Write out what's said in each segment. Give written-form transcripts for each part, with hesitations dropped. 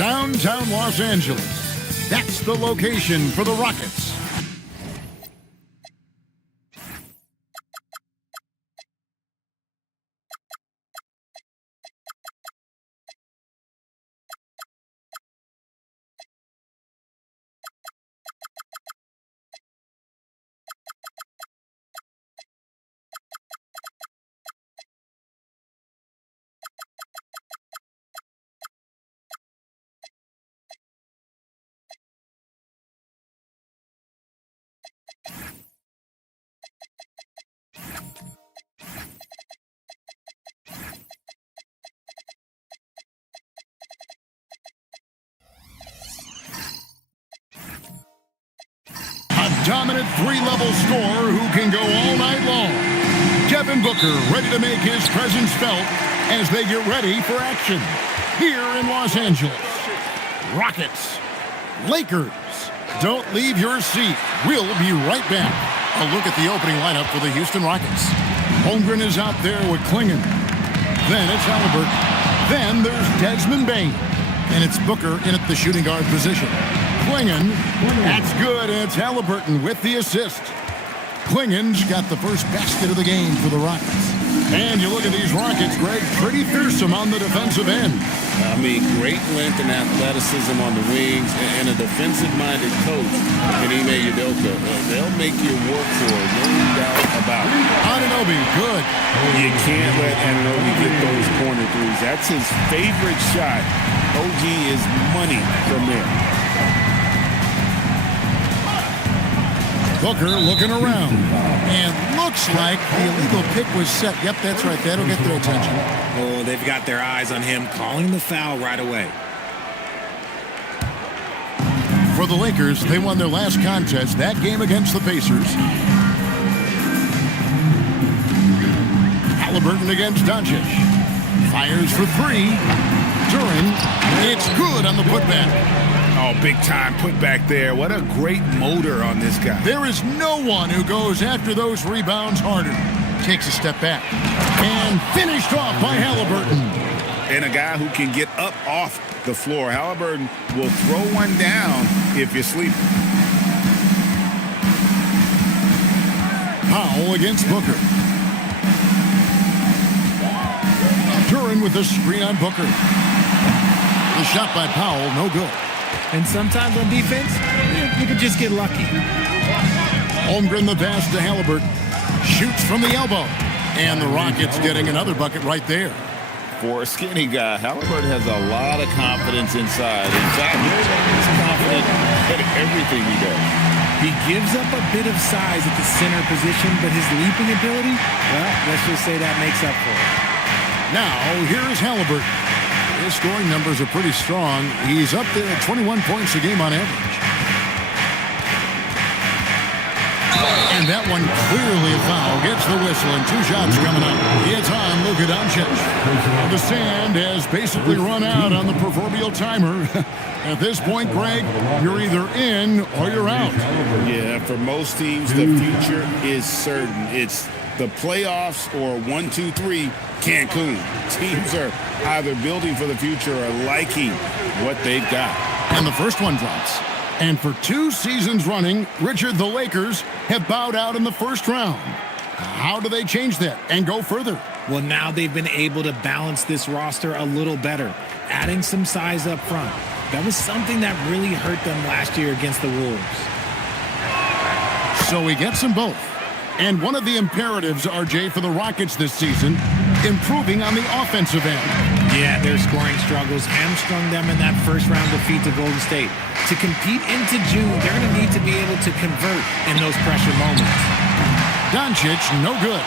Downtown Los Angeles. That's the location for the Rockets. Dominant three-level scorer who can go all night long. Devin Booker ready to make his presence felt as they get ready for action here in Los Angeles. Rockets, Lakers, don't leave your seat. We'll be right back. A look at the opening lineup for the Houston Rockets. Holmgren is out there with Klingon. Then it's Halliburton. Then there's Desmond Bane. And it's Booker in at the shooting guard position. Klingon, that's good, and it's Halliburton with the assist. Klingon's got the first basket of the game for the Rockets. And you look at these Rockets, Greg, pretty fearsome on the defensive end. I mean, great length and athleticism on the wings, and a defensive-minded coach in Ime Udoka. They'll make you work for it, no doubt about it. Anunoby, good. You can't let Anunoby get those corner threes. That's his favorite shot. OG is money from there. Booker looking around, and looks like the illegal pick was set. Yep, that's right. That'll get their attention. Oh, they've got their eyes on him, calling the foul right away. For the Lakers, they won their last contest, that game against the Pacers. Halliburton against Doncic. Fires for three. Duran, it's good on the putback. Oh, big-time putback there. What a great motor on this guy. There is no one who goes after those rebounds harder. Takes a step back. And finished off by Halliburton. And a guy who can get up off the floor. Halliburton will throw one down if you're sleeping. Powell against Booker. Duran with the screen on Booker. The shot by Powell, no good. And sometimes on defense, you can just get lucky. Holmgren the pass to Halliburton. Shoots from the elbow. And the Rockets getting another bucket right there. For a skinny guy, Halliburton has a lot of confidence inside. In fact, he's confident in everything he does. He gives up a bit of size at the center position, but his leaping ability, well, let's just say that makes up for it. Now, here's Halliburton. His scoring numbers are pretty strong. He's up there at 21 points a game on average. And that one clearly a foul. Gets the whistle and two shots coming up. It's on Luka Doncic. The sand has basically run out on the proverbial timer. At this point, Greg, you're either in or you're out. Yeah, for most teams, the future is certain. It's the playoffs or 1, 2, 3 Cancun. Teams are either building for the future or liking what they've got. And the first one drops. And for 2 seasons running, Richard, the Lakers have bowed out in the first round. How do they change that and go further? Well, now they've been able to balance this roster a little better, adding some size up front. That was something that really hurt them last year against the Wolves. So he gets them both. And one of the imperatives, RJ, for the Rockets this season, improving on the offensive end. Yeah, their scoring struggles hamstrung them in that first-round defeat to Golden State. To compete into June, they're going to need to be able to convert in those pressure moments. Doncic, no good.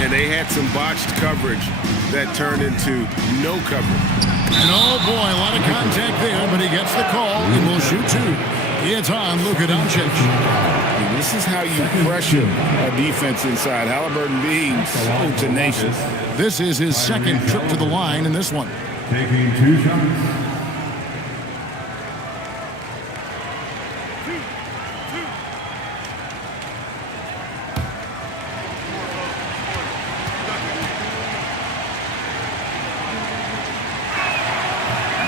And they had some botched coverage that turned into no coverage. And oh boy, a lot of contact there, but he gets the call and will shoot 2. It's on Luka Doncic. And this is how you pressure a defense inside. Halliburton being so tenacious. This is his second trip to the line in this one. Taking 2 shots.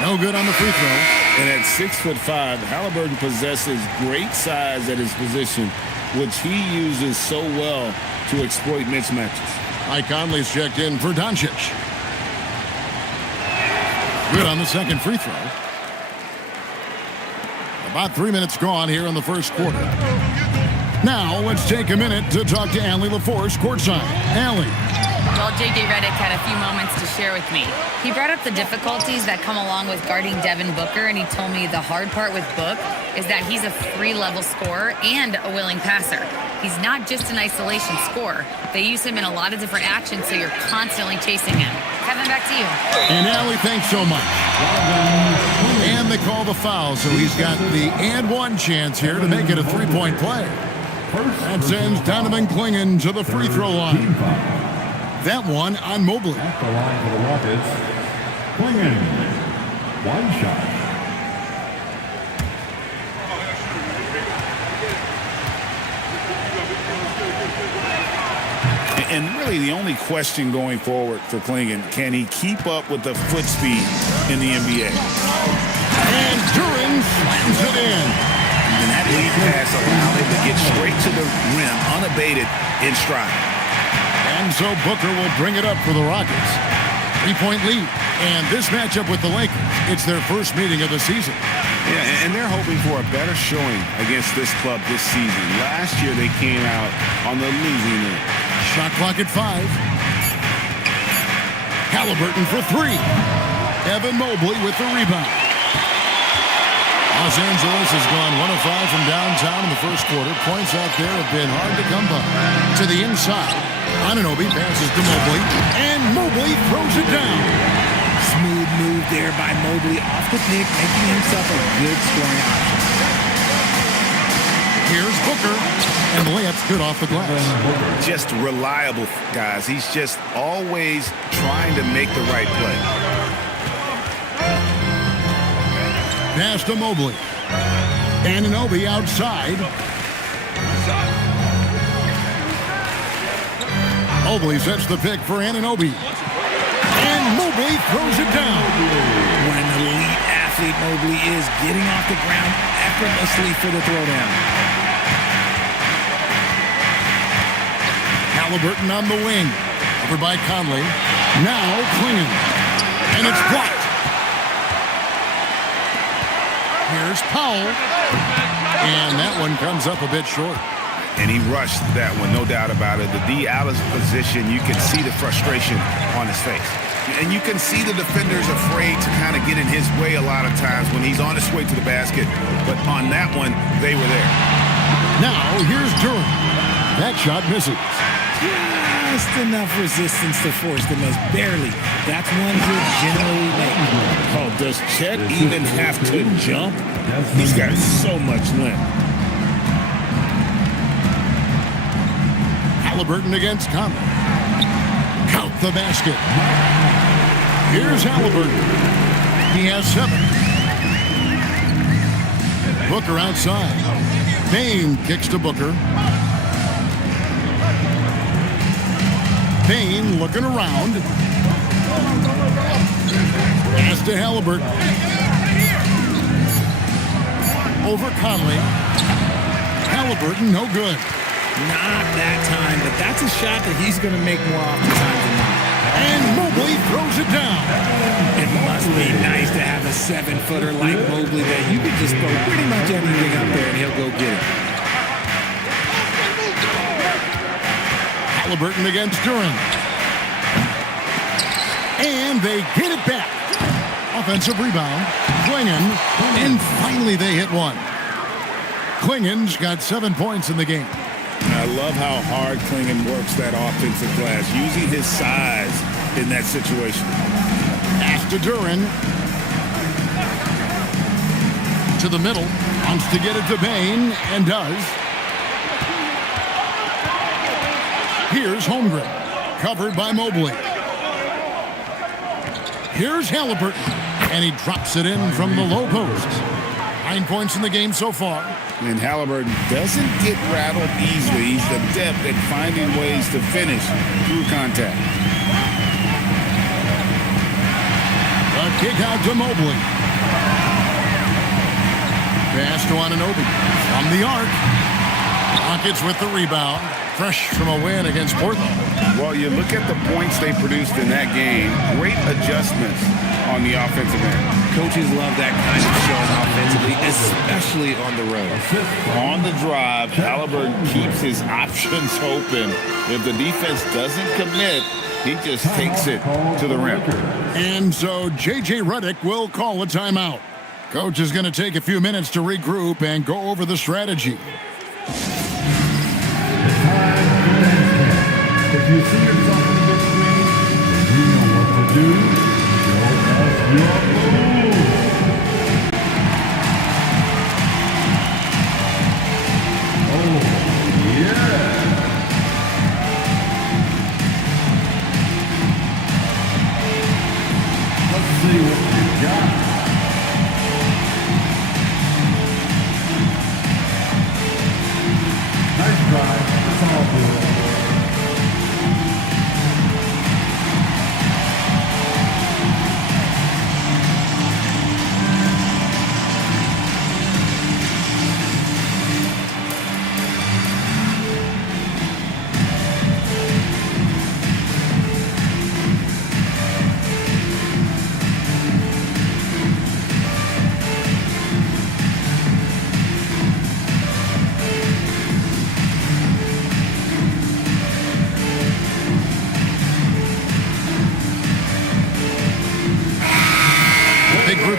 No good on the free throw. And at 6'5", Halliburton possesses great size at his position, which he uses so well to exploit mismatches. Mike Conley's checked in for Doncic. Good on the second free throw. About 3 minutes gone here in the first quarter. Now let's take a minute to talk to Allie LaForce courtside. Allie. Well, J.J. Redick had a few moments to share with me. He brought up the difficulties that come along with guarding Devin Booker, and he told me the hard part with Book is that he's a three-level scorer and a willing passer. He's not just an isolation scorer. They use him in a lot of different actions, so you're constantly chasing him. Kevin, back to you. And Allie, thanks so much. And they call the foul, so he's got the and one chance here to make it a three-point play. That sends Donovan Clingan to the free throw line. That one on Mobley. At the line for the Rockets, Clingan. One shot. And really the only question going forward for Clingan, can he keep up with the foot speed in the NBA? And Duran slams it in. And that lead pass allowed him to get straight to the rim unabated in stride. And so Booker will bring it up for the Rockets. 3-point lead. And this matchup with the Lakers, it's their first meeting of the season. Yeah, and they're hoping for a better showing against this club this season. Last year they came out on the losing end. Shot clock at 5. Halliburton for 3. Evan Mobley with the rebound. Los Angeles has gone 1 of 5 from downtown in the first quarter. Points out there have been hard to come by. To the inside. Anunoby passes to Mobley. And Mobley throws it down. Smooth move there by Mobley off the pick, making himself a good scoring option. Here's Booker. And the layup's good off the glass. Just reliable, guys. He's just always trying to make the right play. Pass to Mobley. Anunoby outside. Mobley sets the pick for Anunoby. And Mobley throws it down. What an elite athlete Mobley is, getting off the ground effortlessly for the throwdown. Halliburton on the wing. Over by Conley. Now Clingan. And it's blocked. Here's Powell. And that one comes up a bit short. And he rushed that one, no doubt about it. The D out of position, you can see the frustration on his face. And you can see the defenders afraid to kind of get in his way a lot of times when he's on his way to the basket. But on that one, they were there. Now, here's Duran. That shot misses. Just enough resistance to force the miss. Barely. That's one he'll generally make. Oh, does Chet even have to jump? He's got so much length. Halliburton against Conley. Count the basket. Here's Halliburton. He has 7. Booker outside. Payne kicks to Booker. Payne looking around. Pass to Halliburton. Over Conley. Halliburton, no good. Not that time, but that's a shot that he's going to make more oftentimes than not. And Mobley throws it down. It must be nice to have a 7-footer like Mobley that you can just throw pretty much anything up there and he'll go get it. Halliburton against Duran. And they get it back. Offensive rebound. Clingan. And finally they hit one. Clingan's got 7 points in the game. I love how hard Clingan works that offensive glass, using his size in that situation. Pass to Duran. To the middle. Wants to get it to Payne, and does. Here's Holmgren. Covered by Mobley. Here's Halliburton. And he drops it in from the low post. 9 points in the game so far. And Halliburton doesn't get rattled easily. He's adept at finding ways to finish through contact. The kick out to Mobley. Pass to Anunoby. From the arc. Rockets with the rebound. Fresh from a win against Portland. Well, you look at the points they produced in that game. Great adjustments on the offensive end. Coaches love that kind of showing offensively, especially on the road. On the drive, Halliburton keeps his options open. If the defense doesn't commit, he just takes it to the rim. And so J.J. Redick will call a timeout. Coach is going to take a few minutes to regroup and go over the strategy. If you see yourself in the screen, you know what to do. Show us your moves. Oh, yeah. Let's see what you got. Nice drive. That's all good.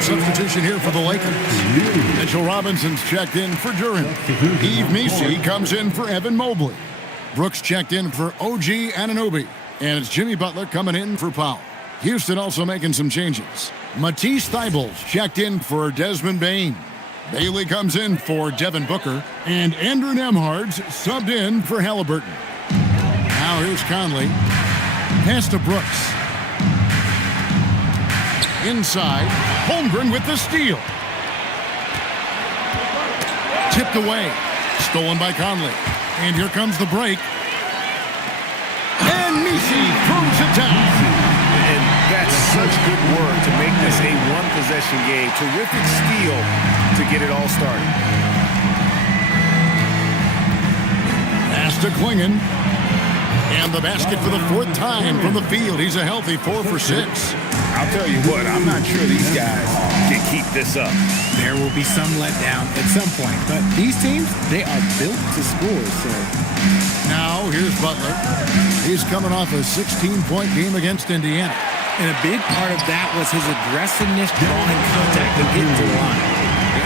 Substitution here for the Lakers. Mitchell Robinson's checked in for Duran. Yves Missi comes in for Evan Mobley. Brooks checked in for OG Anunoby. And it's Jimmy Butler coming in for Powell. Houston also making some changes. Matisse Thybulle's checked in for Desmond Bane. Bailey comes in for Devin Booker. And Andrew Nembhard's subbed in for Halliburton. Now here's Conley. Pass to Brooks. Inside, Holmgren with the steal. Tipped away. Stolen by Conley. And here comes the break. And Missi throws it down. And that's such good work to make this a one-possession game. Terrific steal to get it all started. Pass to Klingon. And the basket for the fourth time from the field. He's a healthy 4 for 6. I'll tell you what, I'm not sure these guys can keep this up. There will be some letdown at some point, but these teams, they are built to score, so. Now, here's Butler. He's coming off a 16-point game against Indiana. And a big part of that was his aggressiveness, drawing contact and getting to the line.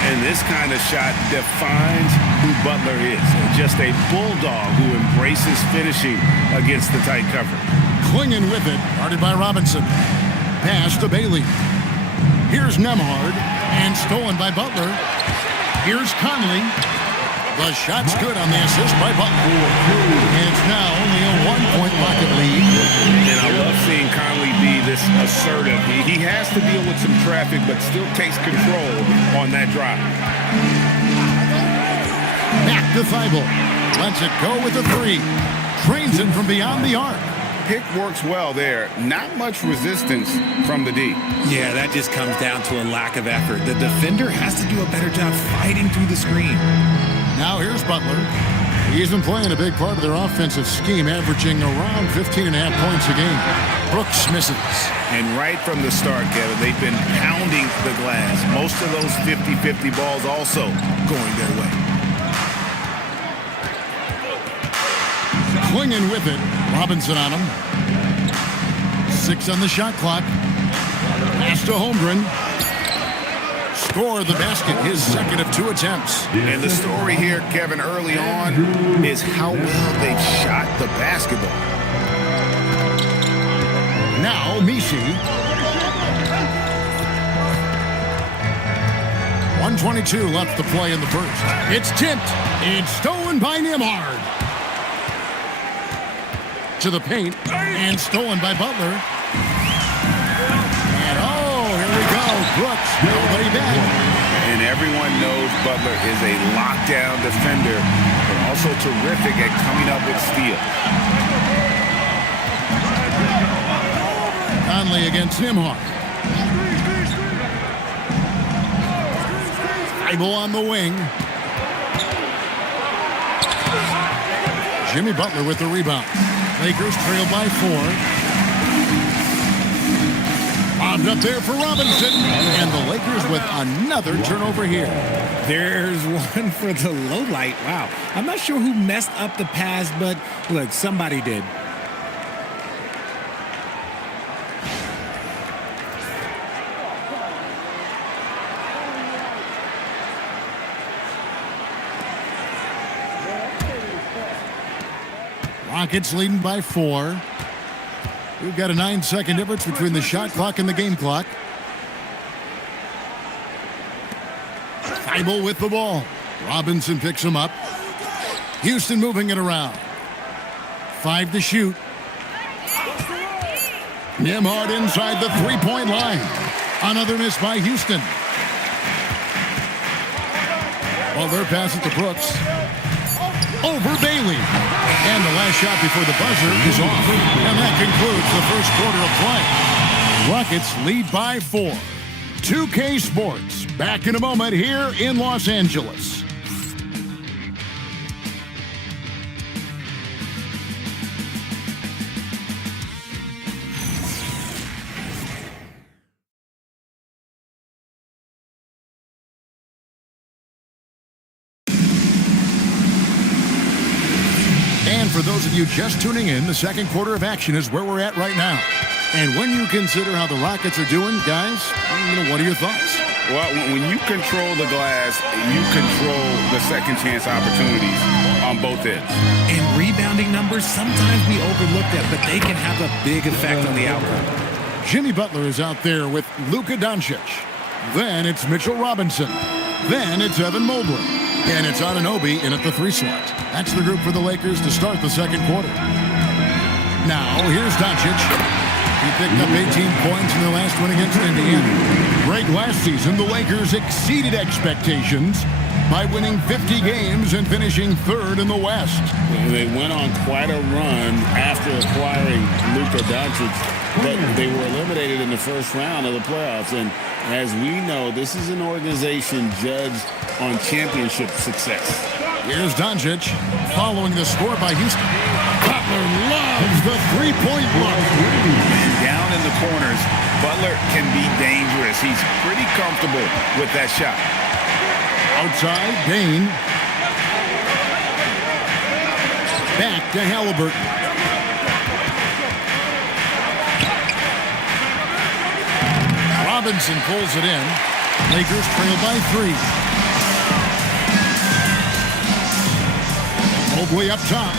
And this kind of shot defines who Butler is. Just a bulldog who embraces finishing against the tight cover. Klingon with it, guarded by Robinson. Pass to Bailey. Here's Nembhard, and stolen by Butler. Here's Conley. The shot's good on the assist by Butler. And it's now only a 1-point Rocket lead. And I love seeing Conley be this assertive. He has to deal with some traffic, but still takes control on that drive. Back to Thibault. Lets it go with a 3. Trains it from beyond the arc. Pick works well there. Not much resistance from the D. Yeah, that just comes down to a lack of effort. The defender has to do a better job fighting through the screen. Now here's Butler. He's been playing a big part of their offensive scheme, averaging around 15.5 points a game. Brooks misses. And right from the start, Kevin, they've been pounding the glass. Most of those 50-50 balls also going their way. Klingon with it. Robinson on him. 6 on the shot clock. Pass to Holmgren. Score the basket, his second of 2 attempts. And the story here, Kevin, early on is how well they've shot the basketball. Now Missi. 1:22 left to play in the first. It's tipped. It's stolen by Nembhard. To the paint, and stolen by Butler. And here we go. Brooks, nobody back. And everyone knows Butler is a lockdown defender, but also terrific at coming up with steals. Conley against Nembhard. Thibault on the wing. Jimmy Butler with the rebound. Lakers trail by 4. Bobbed up there for Robinson. And the Lakers with another turnover here. There's one for the low light. Wow. I'm not sure who messed up the pass, but look, somebody did. Rockets leading by 4. We've got a 9-second difference between the shot clock and the game clock. Thibault with the ball. Robinson picks him up. Houston moving it around. 5 to shoot. Nembhard inside the three-point line. Another miss by Houston. Butler pass it to Brooks. Over Bailey. And the last shot before the buzzer is off. And that concludes the first quarter of play. Rockets lead by 4. 2K Sports. Back in a moment here in Los Angeles. And for those of you just tuning in, the second quarter of action is where we're at right now. And when you consider how the Rockets are doing, guys, what are your thoughts? Well, when you control the glass, you control the second chance opportunities on both ends. And rebounding numbers, sometimes we overlook that, but they can have a big effect on the outcome. Jimmy Butler is out there with Luka Doncic. Then it's Mitchell Robinson. Then it's Evan Mobley. And it's Anunoby in at the 3 slot. That's the group for the Lakers to start the second quarter. Now, here's Doncic. He picked up 18 points in their last win against Indiana. Great last season, the Lakers exceeded expectations by winning 50 games and finishing 3rd in the West. They went on quite a run after acquiring Luka Doncic, but they were eliminated in the first round of the playoffs. And as we know, this is an organization judged on championship success. Here's Doncic following the score by Houston. Butler loves the three-point look. And down in the corners, Butler can be dangerous. He's pretty comfortable with that shot. Outside, Bain. Back to Halliburton. Robinson pulls it in. Lakers trail by 3. Mobley up top.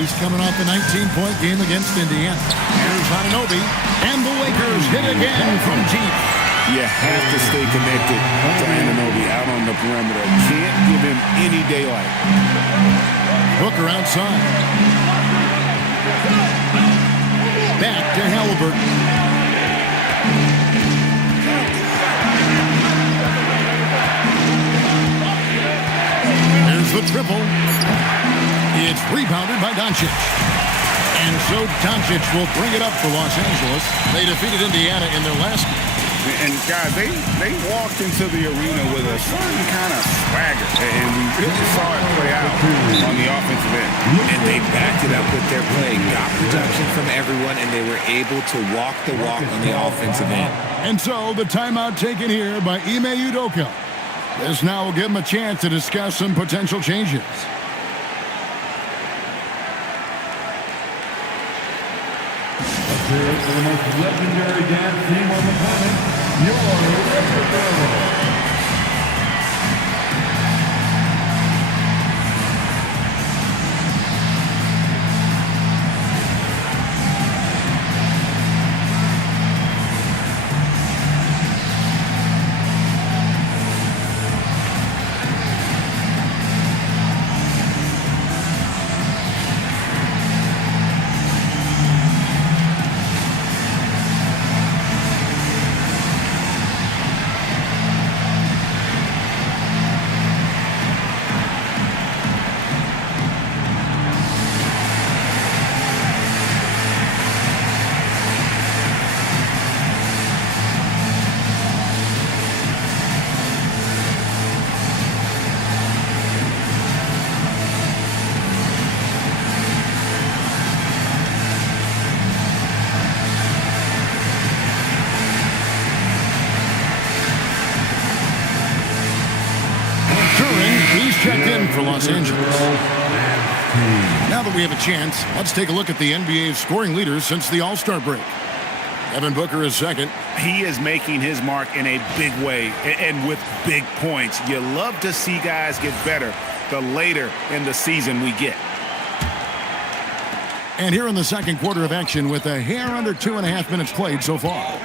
He's coming off a 19-point game against Indiana. Here's Anunoby. And the Lakers hit again from deep. You have to stay connected to Anunoby out on the perimeter. Can't give him any daylight. Booker outside. Back to Halliburton. There's the triple. It's rebounded by Doncic. And so Doncic will bring it up for Los Angeles. They defeated Indiana in their last game. And guys, they walked into the arena with a certain kind of swagger, and we really saw it play out on the offensive end. And they backed it up with their play, got production from everyone, and they were able to walk the walk on the offensive end. And so the timeout taken here by Ime Udoka. This now will give him a chance to discuss some potential changes. For the most legendary dance team on the planet, your He's checked in for Los Angeles. Now that we have a chance, let's take a look at the NBA's scoring leaders since the All-Star break. Devin Booker is second. He is making his mark in a big way and with big points. You love to see guys get better the later in the season we get. And here in the second quarter of action with a hair under 2.5 minutes played so far.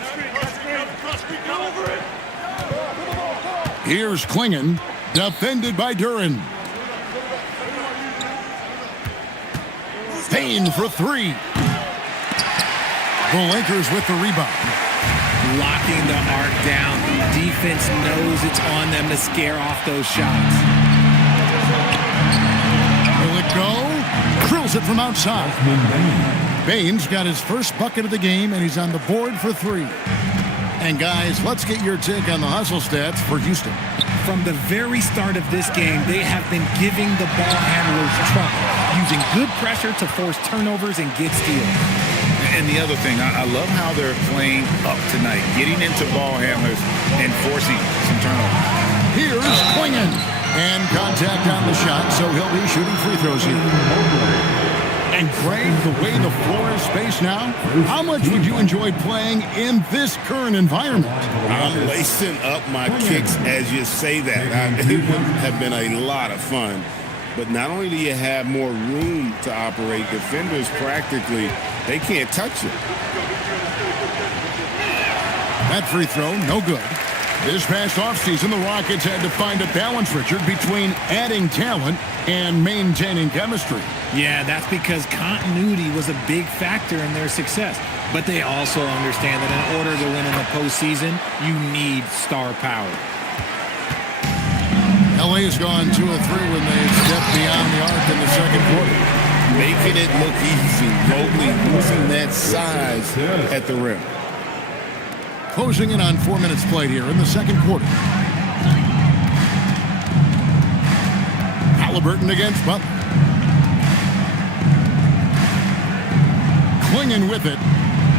Here's Klingon, defended by Duran. Payne for three. The Lakers with the rebound. Locking the arc down. Defense knows it's on them to scare off those shots. Will it go? Drills it from outside. Baines got his first bucket of the game, and he's on the board for three. And guys, let's get your take on the hustle stats for Houston. From the very start of this game, they have been giving the ball handlers trouble, using good pressure to force turnovers and get steals. And the other thing, I love how they're playing up tonight, getting into ball handlers and forcing some turnovers. Here's Klingon. And contact on the shot, so he'll be shooting free throws here. And Greg, the way the floor is spaced now, how much would you enjoy playing in this current environment? I'm lacing up my kicks as you say that. It would have been a lot of fun. But not only do you have more room to operate, defenders practically, they can't touch it. That free throw, no good. This past offseason, the Rockets had to find a balance, Richard, between adding talent and maintaining chemistry. Yeah, that's because continuity was a big factor in their success. But they also understand that in order to win in the postseason, you need star power. LA's gone 2 of 3 when they stepped beyond the arc in the second quarter. Making it look easy, Mobley losing that size at the rim. Closing in on 4 minutes played here in the second quarter. Halliburton against Butler. Klingon with it.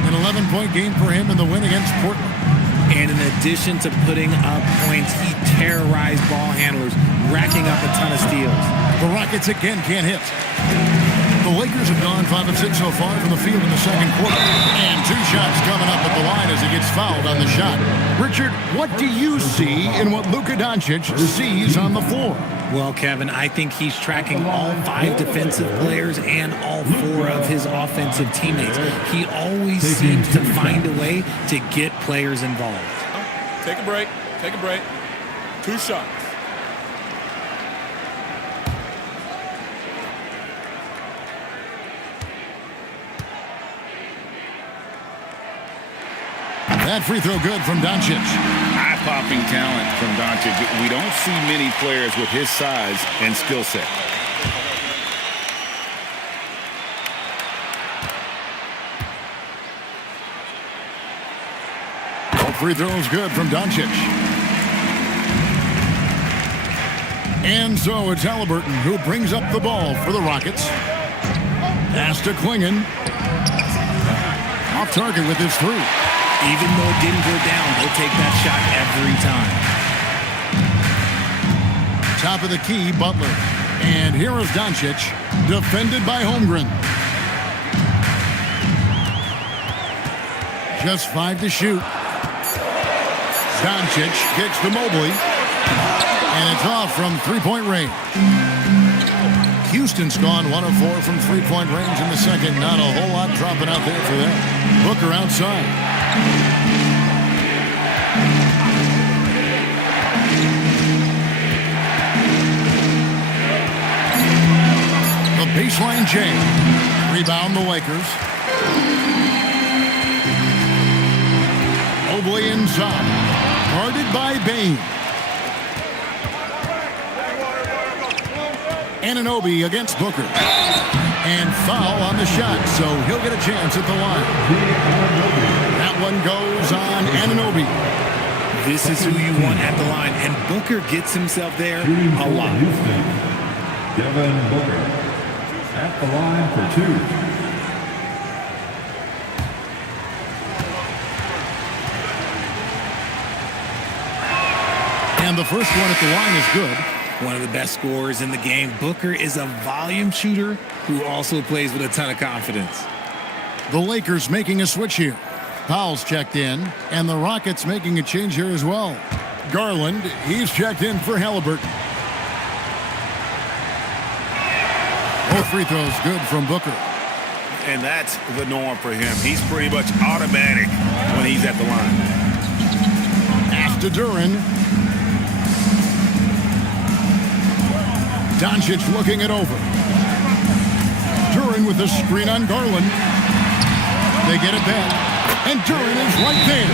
An 11-point game for him in the win against Portland. And in addition to putting up points, he terrorized ball handlers, racking up a ton of steals. The Rockets again can't hit. The Lakers have gone 5 of 6 so far from the field in the second quarter. And 2 shots coming up at the line as he gets fouled on the shot. Richard, what do you see in what Luka Doncic sees on the floor? Well, Kevin, I think he's tracking all 5 defensive players and all 4 of his offensive teammates. He always seems to find a way to get players involved. Take a break. Take a break. 2 shots. That free throw good from Doncic. Eye-popping talent from Doncic. We don't see many players with his size and skill set. Both free throws good from Doncic. And so it's Halliburton who brings up the ball for the Rockets. Pass to Klingon. Off target with his 3. Even though it didn't go down, they'll take that shot every time. Top of the key, Butler. And here is Doncic, defended by Holmgren. Just 5 to shoot. Doncic kicks to Mobley. And it's off from three-point range. Houston's gone 1 of 4 from three-point range in the second. Not a whole lot dropping out there for them. Booker outside. The baseline chain. Rebound the Lakers. Mobley inside. Guarded by Bain. Anunoby against Booker. And foul on the shot, so he'll get a chance at the line. That one goes on Anunoby. This is who you want at the line, and Booker gets himself there a lot. Devin Booker at the line for 2. And the first one at the line is good. one of the best scorers in the game. Booker is a volume shooter who also plays with a ton of confidence. The Lakers making a switch here. Powell's checked in, and the Rockets making a change here as well. Garland, he's checked in for Halliburton. Both free throws good from Booker. And that's the norm for him. He's pretty much automatic when he's at the line. Pass to Duran. Doncic looking it over. Duran with the screen on Garland. They get it back. And Duran is right there.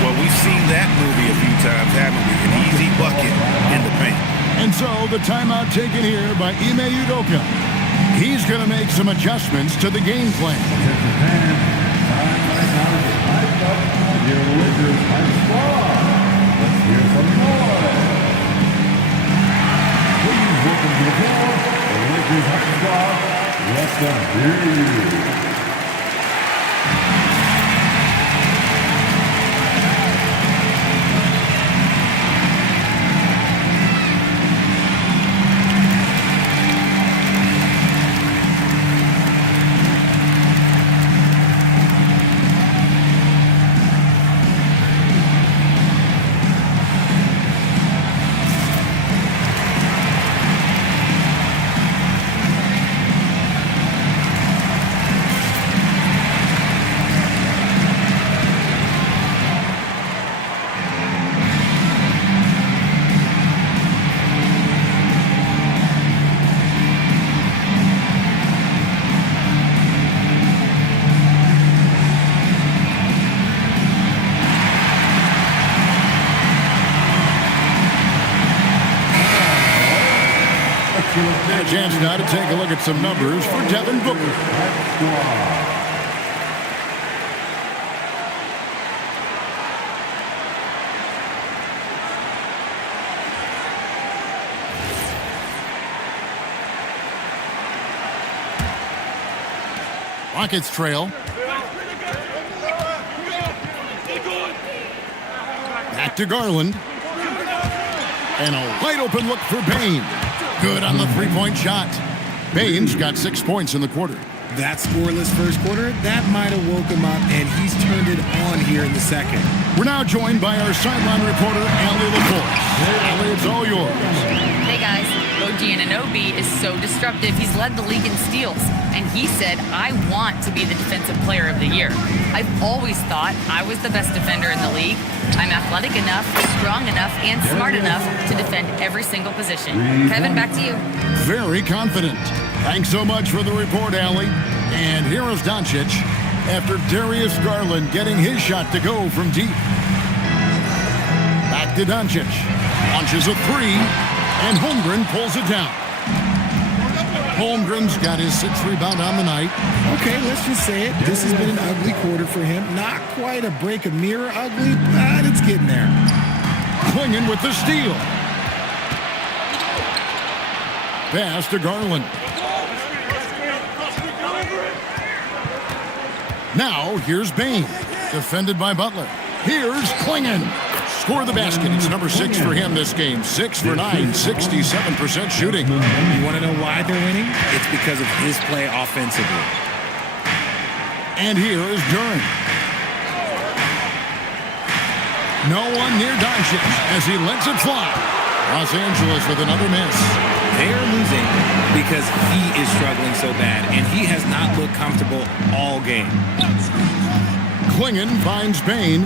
Well, we've seen that movie a few times, haven't we? An easy bucket in the paint. And so the timeout taken here by Ime Udoka. He's going to make some adjustments to the game plan. And a chance now to take a look at some numbers for Devin Booker. Rockets trail. Back to Garland. And a wide open look for Bain. Good on the three-point shot. Bain's got 6 points in the quarter. That scoreless first quarter, that might have woke him up, and he's turned it on here in the second. We're now joined by our sideline reporter, Allie LaForce. Allie, it's all yours. Hey guys, OG Anunoby is so disruptive. He's led the league in steals, and he said, I want to be the defensive player of the year. I've always thought I was the best defender in the league. I'm athletic enough, strong enough, and smart enough to defend every single position. Kevin, back to you. Very confident. Thanks so much for the report, Allie. And here is Doncic after Darius Garland getting his shot to go from deep. Back to Doncic. Launches a three, and Holmgren pulls it down. Holmgren's got his 6th rebound on the night. Okay, let's just say it. This has been an ugly quarter for him. Not quite a break a mirror ugly, but it's getting there. Clinging with the steal. Pass to Garland. Now, here's Bain. Defended by Butler. Here's Klingon. Score the basket. It's number 6 for him this game. 6 for 9, 67% shooting. You want to know why they're winning? It's because of his play offensively. And here is Duran. No one near Doncic as he lets it fly. Los Angeles with another miss. They're losing because he is struggling so bad, and he has not looked comfortable all game. Klingon finds Bain.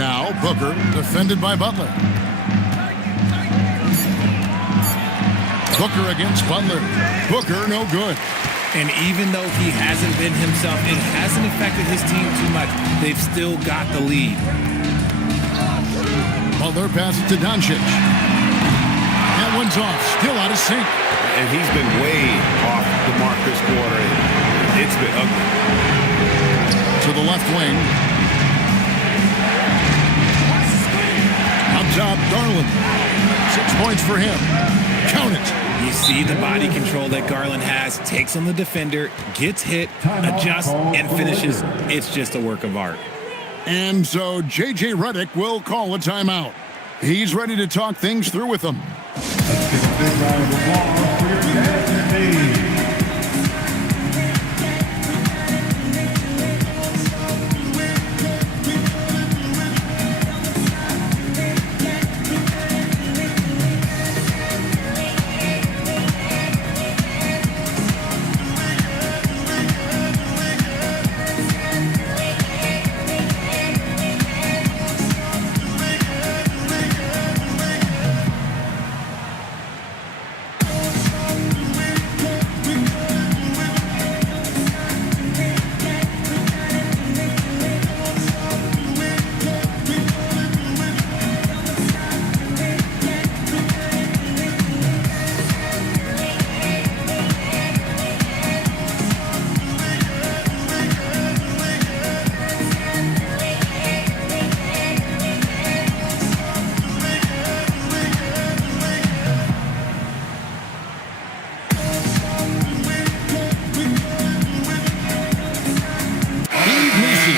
Now Booker, defended by Butler. Booker against Butler. Booker, no good. And even though he hasn't been himself, it hasn't affected his team too much. They've still got the lead. Butler passes to Doncic. That one's off, still out of sync. And he's been way off the mark this quarter. It's been ugly. To the left wing. Up top, Garland. 6 points for him. Count it. You see the body control that Garland has, takes on the defender, gets hit, adjusts, and finishes. It's just a work of art. And so J.J. Redick will call a timeout. He's ready to talk things through with them. Let's get a big round of applause for your guest, Dave.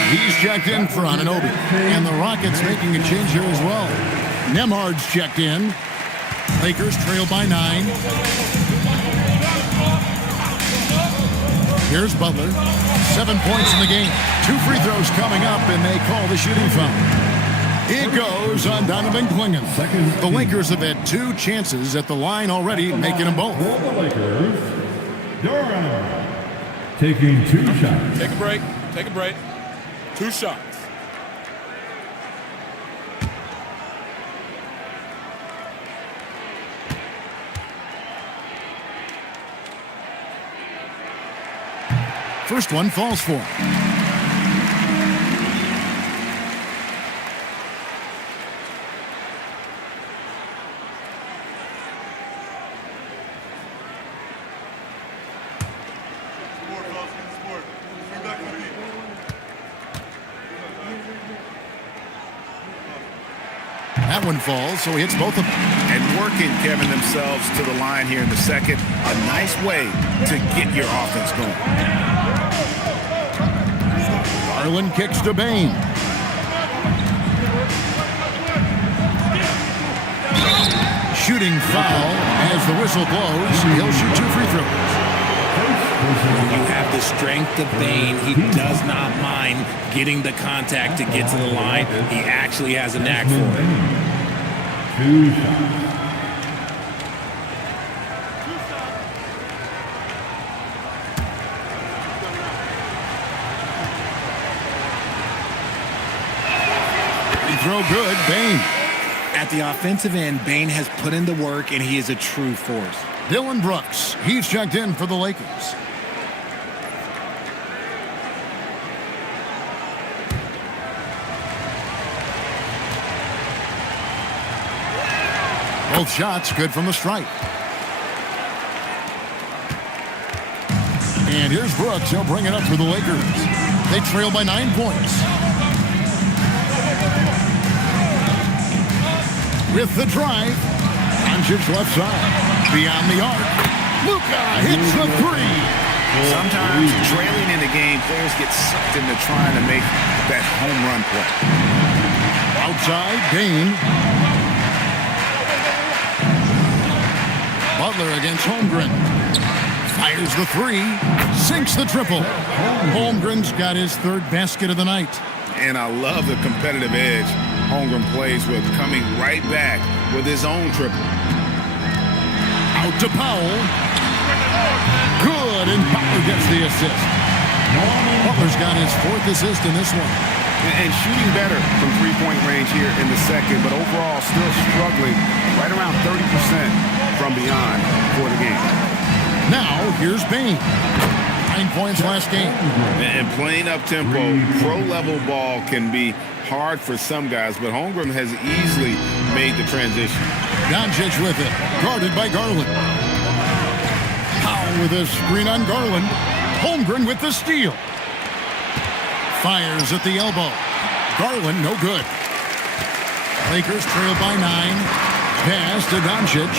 He's checked in for Anunoby. And the Rockets making a change here as well. Nemhard's checked in. Lakers trail by 9. Here's Butler. 7 points in the game. 2 free throws coming up, and they call the shooting foul. It goes on Donovan Clingan. The Lakers have had 2 chances at the line already, making them both. For the Lakers, Durham taking 2 shots. Take a break. Take a break. 2 shots. First one falls for him. That one falls, so he hits both of them. And working, Kevin, themselves to the line here in the second. A nice way to get your offense going. Garland kicks to Bane. Shooting foul as the whistle blows. He'll shoot 2 free throws. When you have the strength of Bane, he does not mind getting the contact to get to the line. He actually has a knack for it. 2 shots. Free throw good, Bane. At the offensive end, Bane has put in the work, and he is a true force. Dylan Brooks, he's checked in for the Lakers. Both shots good from the stripe. And here's Brooks. He'll bring it up for the Lakers. They trail by 9 points. With the drive. Doncic left side. Beyond the arc. Luka hits the 3. Sometimes trailing in the game, players get sucked into trying to make that home run play. Outside, Bane. Butler against Holmgren. Fires the 3. Sinks the triple. Holmgren's got his 3rd basket of the night. And I love the competitive edge Holmgren plays with, coming right back with his own triple. Out to Powell. Good, and Butler gets the assist. Butler's got his 4th assist in this one. And shooting better from 3-point range here in the second, but overall still struggling right around 30% from beyond for the game. Now, here's Bane. 9 points last game. And playing up-tempo, pro-level ball can be hard for some guys, but Holmgren has easily made the transition. Doncic with it, guarded by Garland. Powell with a screen on Garland. Holmgren with the steal. Fires at the elbow. Garland, no good. Lakers trail by 9. Pass to Doncic.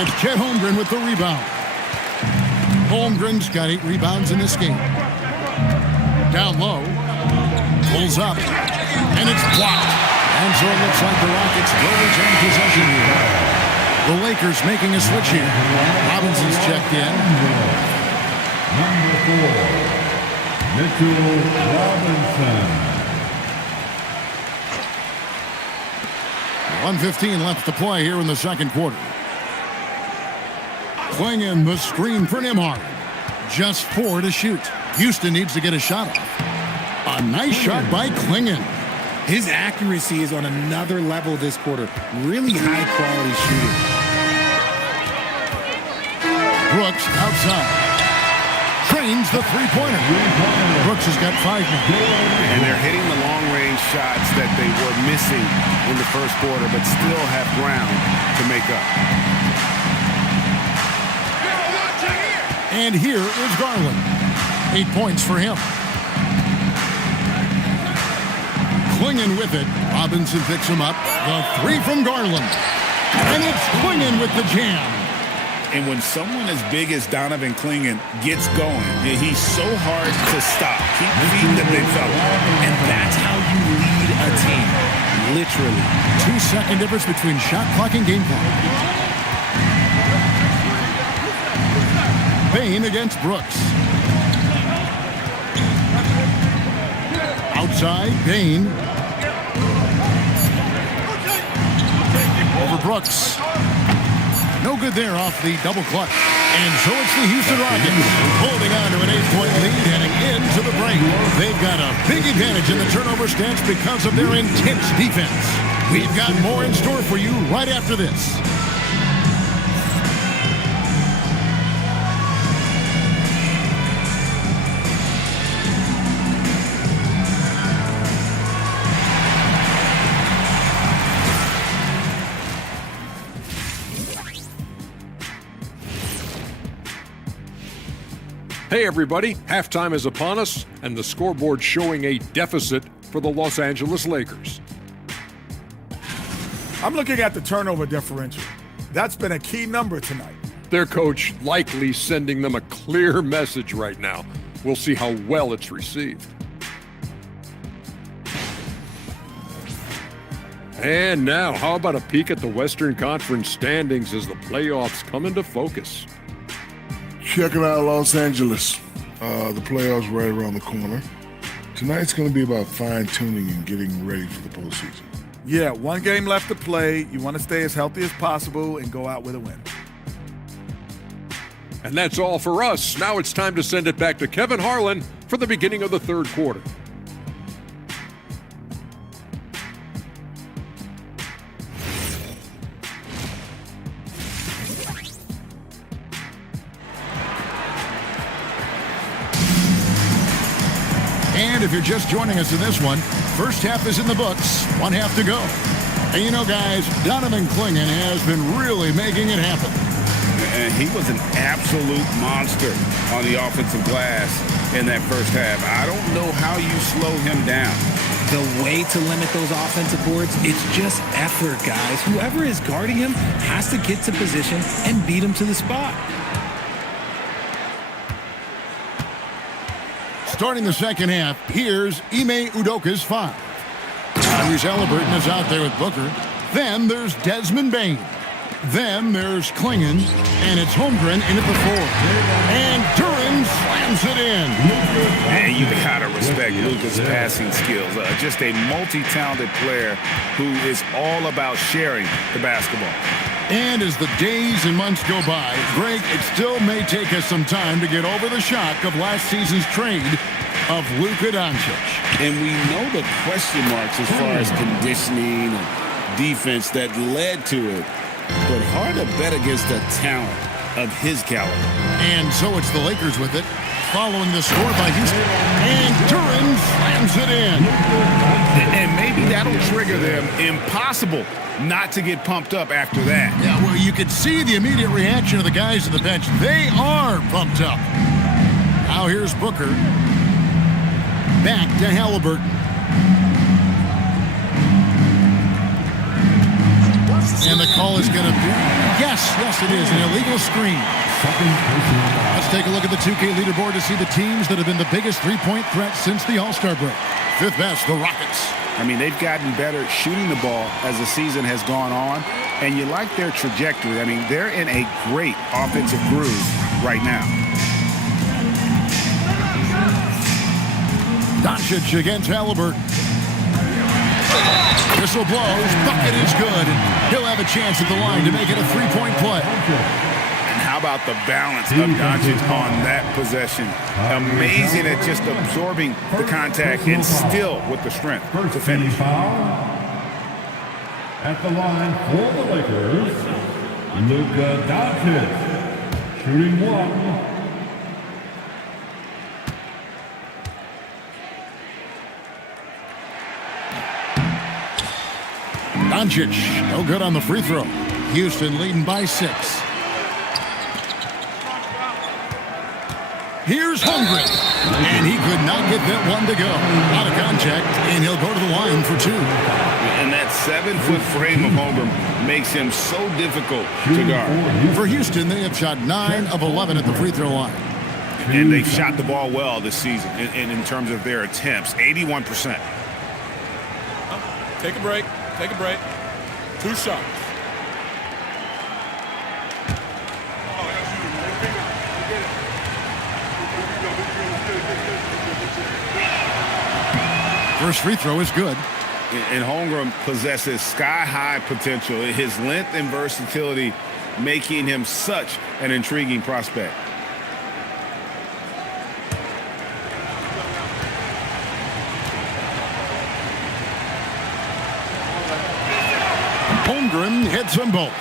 It's Chet Holmgren with the rebound. Holmgren's got 8 rebounds in this game. Down low. Pulls up. And it's blocked. And so it looks like the Rockets will retain possession here. The Lakers making a switch here. Robinson's checked in. Number 4, Mitchell Robinson. 1:15 left to play here in the second quarter. Clingan the screen for Nembhard. Just 4 to shoot. Houston needs to get a shot off. A nice shot by Clingan. His accuracy is on another level this quarter. Really high quality shooting. Brooks outside. Trains the three-pointer. Brooks has got 5 now. And they're hitting the long-range shots that they were missing in the first quarter, but still have ground to make up. And here is Garland. 8 points for him. Clingan with it. Robinson picks him up. The 3 from Garland. And it's Clingan with the jam. And when someone as big as Donovan Clingan gets going, he's so hard to stop. Keep feeding the big fella. And that's how you lead a team. Literally. 2-second difference between shot clock and game clock. Bain against Brooks. Outside, Bain. Over Brooks. No good there off the double clutch. And so it's the Houston Rockets holding on to an 8-point lead heading into the break. They've got a big advantage in the turnover stats because of their intense defense. We've got more in store for you right after this. Hey everybody, halftime is upon us, and the scoreboard showing a deficit for the Los Angeles Lakers. I'm looking at the turnover differential. That's been a key number tonight. Their coach likely sending them a clear message right now. We'll see how well it's received. And now, how about a peek at the Western Conference standings as the playoffs come into focus? Check it out, Los Angeles. The playoffs right around the corner. Tonight's going to be about fine-tuning and getting ready for the postseason. Yeah, 1 game left to play. You want to stay as healthy as possible and go out with a win. And that's all for us. Now it's time to send it back to Kevin Harlan for the beginning of the third quarter. And if you're just joining us in this one, first half is in the books, 1 half to go. And you know, guys, Donovan Clingan has been really making it happen. And he was an absolute monster on the offensive glass in that first half. I don't know how you slow him down. The way to limit those offensive boards, it's just effort, guys. Whoever is guarding him has to get to position and beat him to the spot. Starting the second half, here's Ime Udoka's 5. Tyrese Halliburton is out there with Booker. Then there's Desmond Bain. Then there's Clingan, and it's Holmgren in at the 4. And Duran slams it in. And you gotta respect Luka's passing skills. Just a multi-talented player who is all about sharing the basketball. And as the days and months go by, Greg, it still may take us some time to get over the shock of last season's trade of Luka Doncic. And we know the question marks as far as conditioning and defense that led to it. But hard to bet against the talent of his caliber. And so it's the Lakers with it, following the score by Houston. And Duran slams it in. And maybe that'll trigger them. Impossible not to get pumped up after that. Yeah, well, you could see the immediate reaction of the guys on the bench. They are pumped up. Now here's Booker. Back to Halliburton. And the call is going to be, yes, it is, an illegal screen. Let's take a look at the 2K leaderboard to see the teams that have been the biggest three-point threat since the All-Star break. Fifth best, the Rockets. I mean, they've gotten better shooting the ball as the season has gone on, and you like their trajectory. I mean, they're in a great offensive groove right now. Doncic against Halliburton. Whistle blows, bucket is good, and he'll have a chance at the line to make it a three-point play. And how about the balance of Doncic on that possession? Amazing at just absorbing the contact and still with the strength to finish. At the line for the Lakers, Luka Doncic, shooting one. Doncic, no good on the free throw. Houston leading by 6. Here's Holmgren, and he could not get that one to go. Out of contact, and he'll go to the line for 2. And that 7-foot frame of Holmgren makes him so difficult to guard. For Houston, they have shot 9 of 11 at the free throw line. And they've shot the ball well this season in terms of their attempts, 81%. Take a break. Take a break. 2 shots. First free throw is good. And Holmgren possesses sky-high potential. His length and versatility making him such an intriguing prospect. Holmgren hits them both.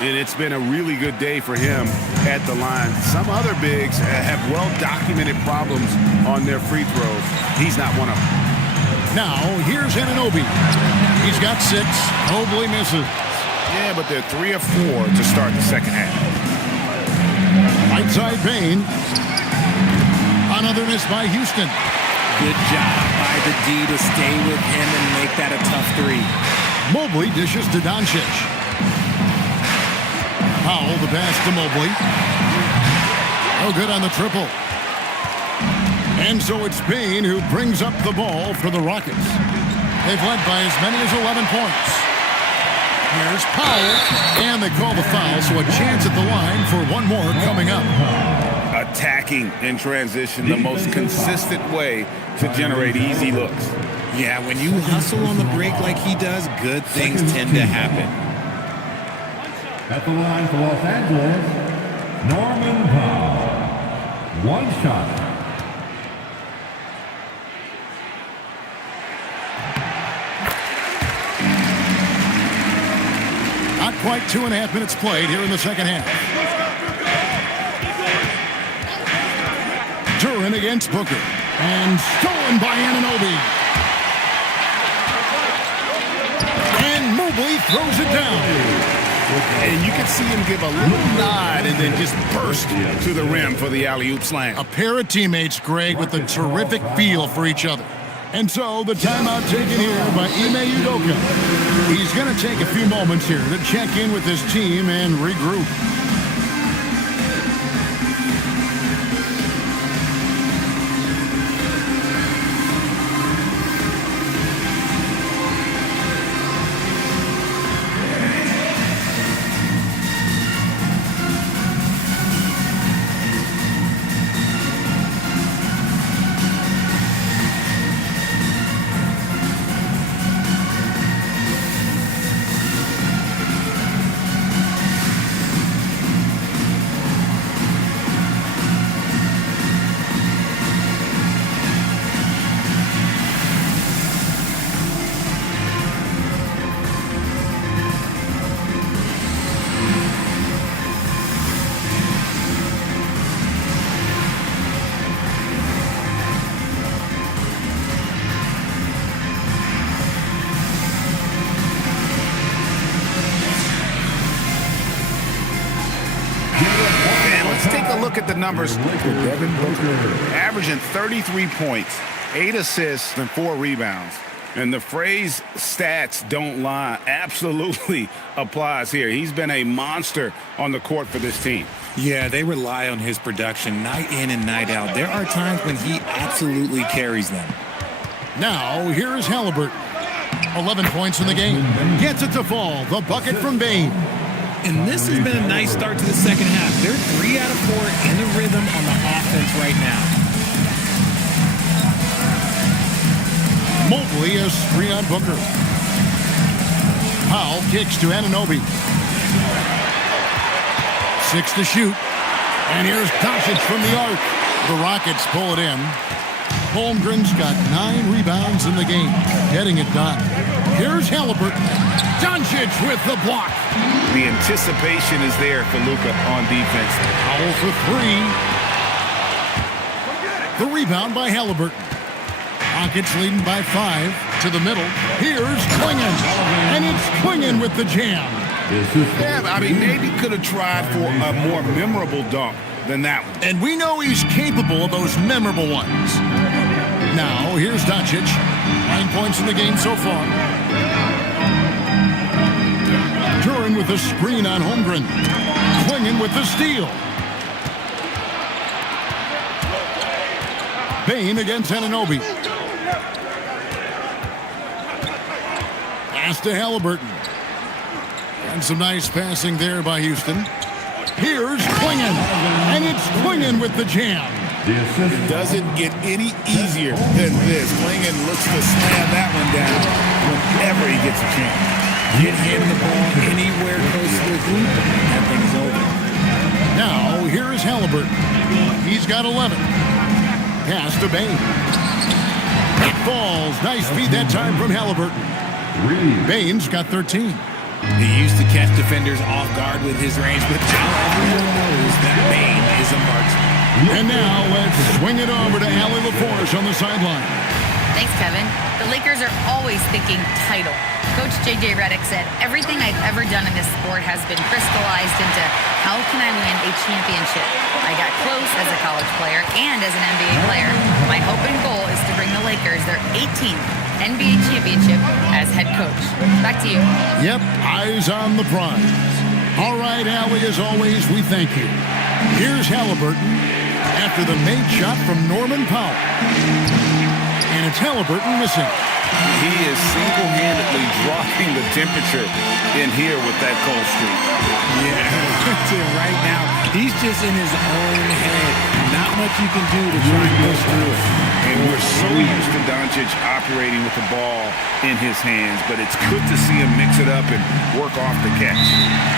And it's been a really good day for him at the line. Some other bigs have well-documented problems on their free throws. He's not one of them. Now, here's Anunoby. He's got 6. Mobley misses. Yeah, but they're 3 of 4 to start the second half. Right side Bain. Another miss by Houston. Good job by the D to stay with him and make that a tough 3. Mobley dishes to Doncic. Powell, the pass to Mobley. No good on the triple. And so it's Bain who brings up the ball for the Rockets. They've led by as many as 11 points. Here's Powell, and they call the foul, so a chance at the line for one more coming up. Attacking in transition, the most consistent way to generate easy looks. Yeah, when you hustle on the break like he does, good things tend to happen. At the line for Los Angeles, Norman Powell. 1 shot. Not quite 2.5 minutes played here in the second half. Duran against Booker. And stolen by Anunoby. And Mobley throws it down. And you can see him give a little nod and then just burst to the rim for the alley-oop slam. A pair of teammates, Greg, with a terrific feel for each other. And so the timeout taken here by Ime Udoka. He's going to take a few moments here to check in with his team and regroup. Look at the numbers. Devin Booker averaging 33 points, 8 assists, and 4 rebounds. And the phrase stats don't lie absolutely applies here. He's been a monster on the court for this team. Yeah, they rely on his production night in and night out. There are times when he absolutely carries them. Now, here's Halliburton. 11 points in the game. Gets it to fall. The bucket from Bain. And this has been a nice start to the second half. They're 3 out of 4 in the rhythm on the offense right now. Mobley is free on Booker. Powell kicks to Anunoby. 6 to shoot. And here's Doncic from the arc. The Rockets pull it in. Holmgren's got 9 rebounds in the game, getting it done. Here's Halliburton. Doncic with the block. The anticipation is there for Luka on defense. Powell for 3. The rebound by Halliburton. Rockets leading by 5 to the middle. Here's Klingon. And it's Klingon with the jam. Yeah, I mean, maybe could have tried for a more memorable dunk than that one. And we know he's capable of those memorable ones. Now, here's Doncic. 9 points in the game so far. Duran with a screen on Holmgren. Klingon with the steal. Bain against Anunoby. Pass to Halliburton. And some nice passing there by Houston. Here's Klingon. And it's Klingon with the jam. It doesn't get any easier than this. Klingon looks to slam that one down whenever he gets a chance. Get him the ball anywhere close to the hoop, that thing's over. Now, here is Halliburton. He's got 11. Pass to Bain. It falls. Nice feed that time from Halliburton. Bain's got 13. He used to catch defenders off guard with his range, but now everyone knows that Bain is a marksman. And now let's swing it over to Allie LaForge on the sideline. Thanks, Kevin. The Lakers are always thinking title. Coach J.J. Redick said, everything I've ever done in this sport has been crystallized into how can I win a championship? I got close as a college player and as an NBA player. My hope and goal is to bring the Lakers their 18th NBA championship as head coach. Back to you. Yep, eyes on the prize. All right, Allie, as always, we thank you. Here's Halliburton after the made shot from Norman Powell. And it's Halliburton missing. He is single-handedly dropping the temperature in here with that cold streak. Yeah, right now, he's just in his own head. Not much you can do to try and push through it. And we're so used to Doncic operating with the ball in his hands, but it's good to see him mix it up and work off the catch.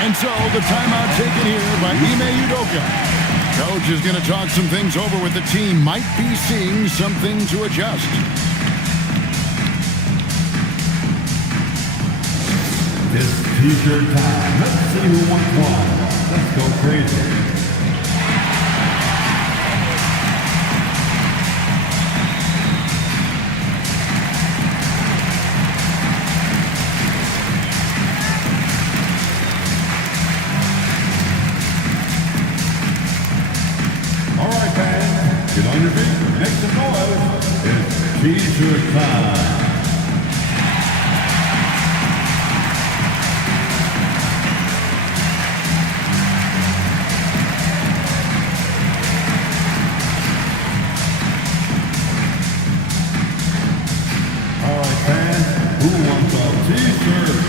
And so the timeout taken here by Ime Udoka. Coach is going to talk some things over with the team. Might be seeing something to adjust. It's t-shirt time. Let's see who wants one. Let's go crazy. All right, fans, get on your feet, make some noise. It's t-shirt time. Who wants a t-shirt?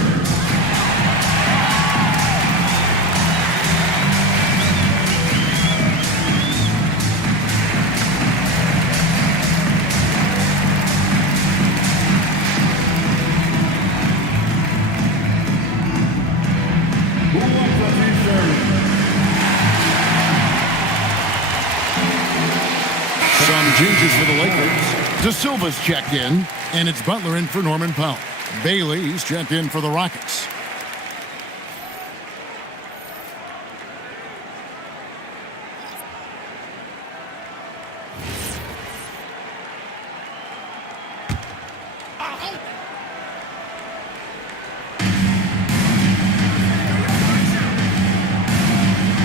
Who wants a t-shirt? Some changes for the Lakers. De Silva's checked in, and it's Butler in for Norman Powell. Bailey's checked in for the Rockets.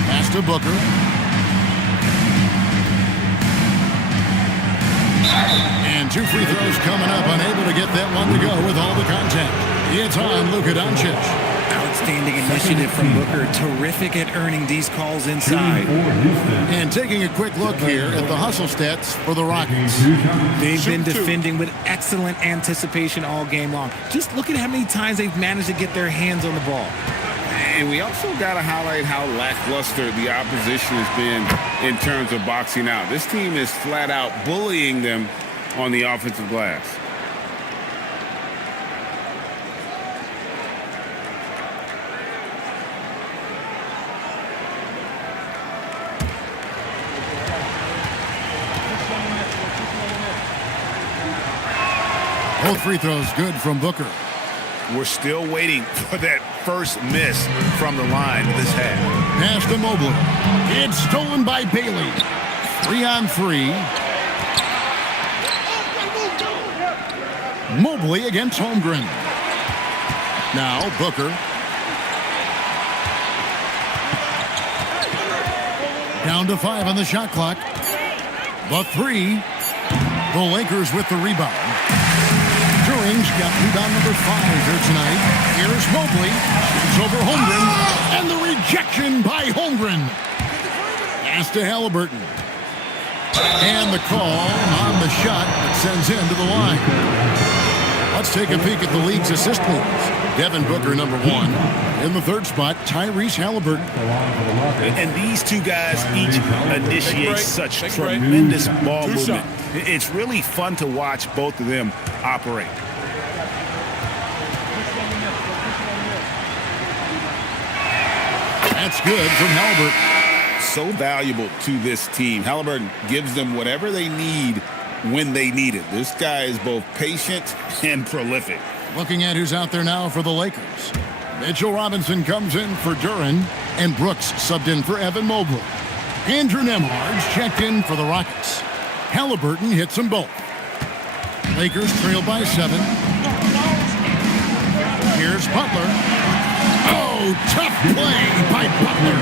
Pass to Booker. And And 2 free throws coming up, unable to get that one to go with all the contact. It's on Luka Doncic. Outstanding initiative from Booker. Terrific at earning these calls inside. And taking a quick look here at the hustle stats for the Rockets. They've been defending with excellent anticipation all game long. Just look at how many times they've managed to get their hands on the ball. And we also got to highlight how lackluster the opposition has been in terms of boxing out. This team is flat out bullying them on the offensive glass. Both free throws good from Booker. We're still waiting for that first miss from the line this half. Pass to Mobley. It's stolen by Bailey. 3-on-3. Mobley against Holmgren. Now Booker. Down to 5 on the shot clock. The 3. The Lakers with the rebound. Turing's got rebound number 5 here tonight. Here's Mobley. Shoots over Holmgren. And the rejection by Holmgren. Pass to Halliburton. And the call on the shot that sends him to the line. Let's take a peek at the league's assist leaders. Devin Booker, number 1. In the 3rd spot, Tyrese Halliburton. And these two guys each initiate such tremendous ball movement. It's really fun to watch both of them operate. That's good from Halliburton. So valuable to this team. Halliburton gives them whatever they need when they need it. This guy is both patient and prolific. Looking at who's out there now for the Lakers. Mitchell Robinson comes in for Duren, and Brooks subbed in for Evan Mobley. Andrew Nembhard's checked in for the Rockets. Halliburton hits them both. Lakers trail by 7. Here's Butler. Oh, tough play by Butler.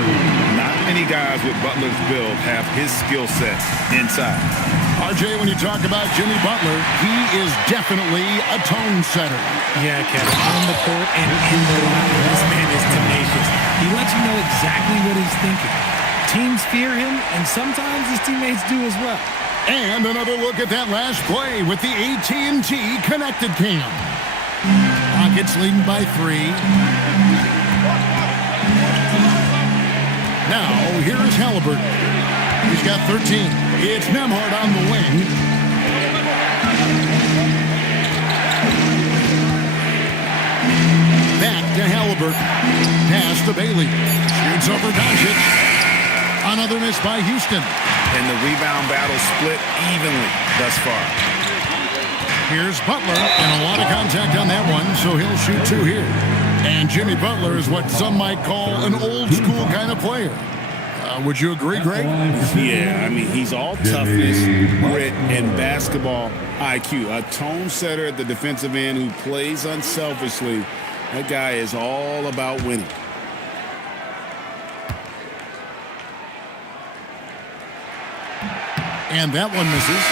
Not many guys with Butler's build have his skill sets inside. RJ, when you talk about Jimmy Butler, he is definitely a tone setter. Yeah, Kevin, on the court and in the line, this man is tenacious. He lets you know exactly what he's thinking. Teams fear him, and sometimes his teammates do as well. And another look at that last play with the AT&T connected cam. Rockets leading by 3. Now, here is Halliburton. He's got 13. It's Nembhard on the wing. Back to Halliburton. Pass to Bailey. Shoots over Doncic. Another miss by Houston. And the rebound battle split evenly thus far. Here's Butler, and a lot of contact on that one, so he'll shoot 2 here. And Jimmy Butler is what some might call an old-school kind of player. Would you agree, Greg? Yeah, I mean, he's all toughness, grit, and basketball IQ. A tone setter at the defensive end who plays unselfishly. That guy is all about winning. And that one misses.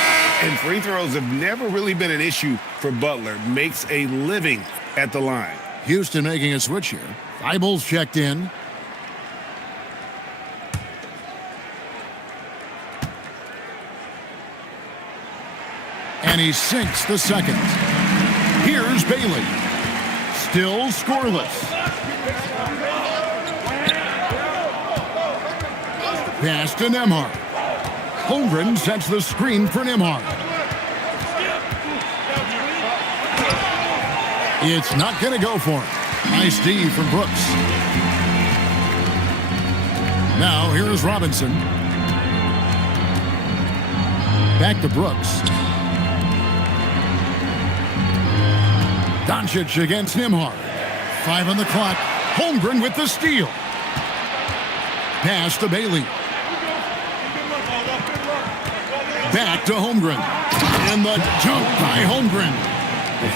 And free throws have never really been an issue for Butler. Makes a living at the line. Houston making a switch here. Thibault's checked in. And he sinks the second. Here's Bailey. Still scoreless. Pass to Nembhard. Holmgren sets the screen for Nembhard. It's not going to go for him. Nice D from Brooks. Now here is Robinson. Back to Brooks. Doncic against Nembhard. 5 on the clock. Holmgren with the steal. Pass to Bailey. Back to Holmgren. And the dunk by Holmgren.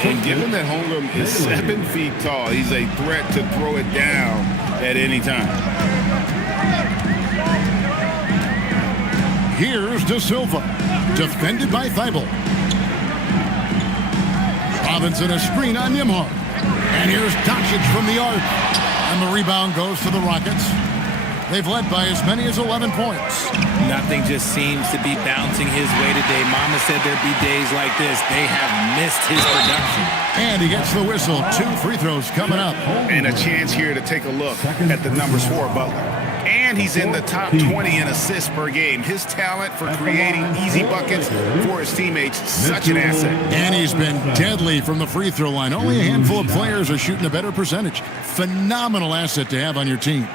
And given that Holmgren is 7 feet tall, he's a threat to throw it down at any time. Here's De Silva. Defended by Thibault. Robinson a screen on Nimhard. And here's Doncic from the arc. And the rebound goes to the Rockets. They've led by as many as 11 points. Nothing just seems to be bouncing his way today. Mama said there'd be days like this. They have missed his production. And he gets the whistle. 2 free throws coming up. And a chance here to take a look at the numbers for Butler. And he's in the top 20 in assists per game. His talent for creating easy buckets for his teammates, such an asset. And he's been deadly from the free throw line. Only a handful of players are shooting a better percentage. Phenomenal asset to have on your team.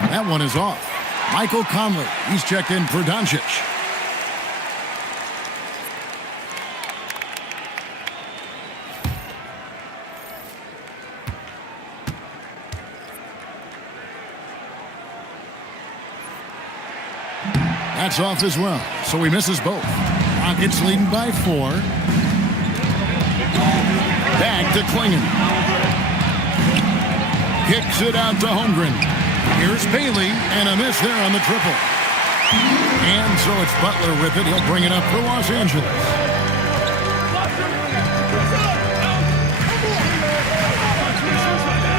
That one is off. Michael Conley, he's checked in for Doncic. That's off as well, so he misses both. Rockets leading by 4. Back to Klingon. Kicks it out to Holmgren. Here's Bailey, and a miss there on the triple. And so it's Butler with it. He'll bring it up for Los Angeles.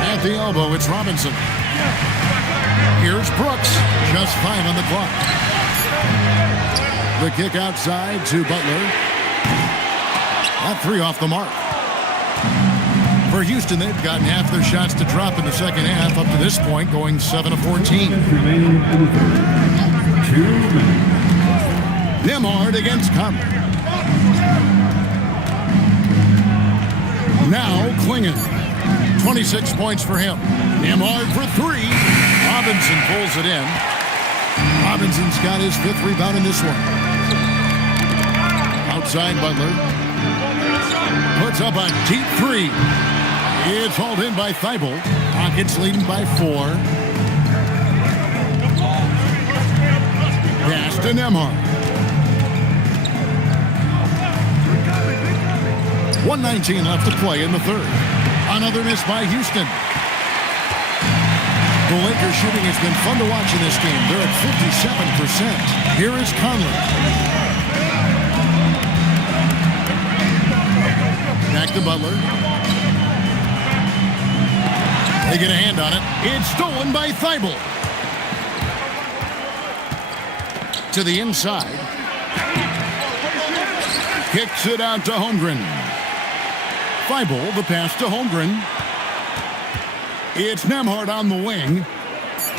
At the elbow, it's Robinson. Here's Brooks. Just 5 on the clock. The kick outside to Butler. That 3 off the mark. For Houston, they've gotten half their shots to drop in the second half up to this point, going 7 of 14. Remaining in the third. 2 minutes. Nimhard against Conley. Now Klingon. 26 points for him. Nimhard for 3. Robinson pulls it in. Robinson's got his 5th rebound in this one. Outside Butler. Puts up a deep 3. It's hauled in by Thibault. Rockets leading by 4. Pass to Nimhard. 1:19 left to play in the third. Another miss by Houston. The Lakers shooting has been fun to watch in this game. They're at 57%. Here is Conley. Back to Butler. They get a hand on it. It's stolen by Thibault. To the inside. Kicks it out to Holmgren. Thibault, the pass to Holmgren. It's Nimhard on the wing.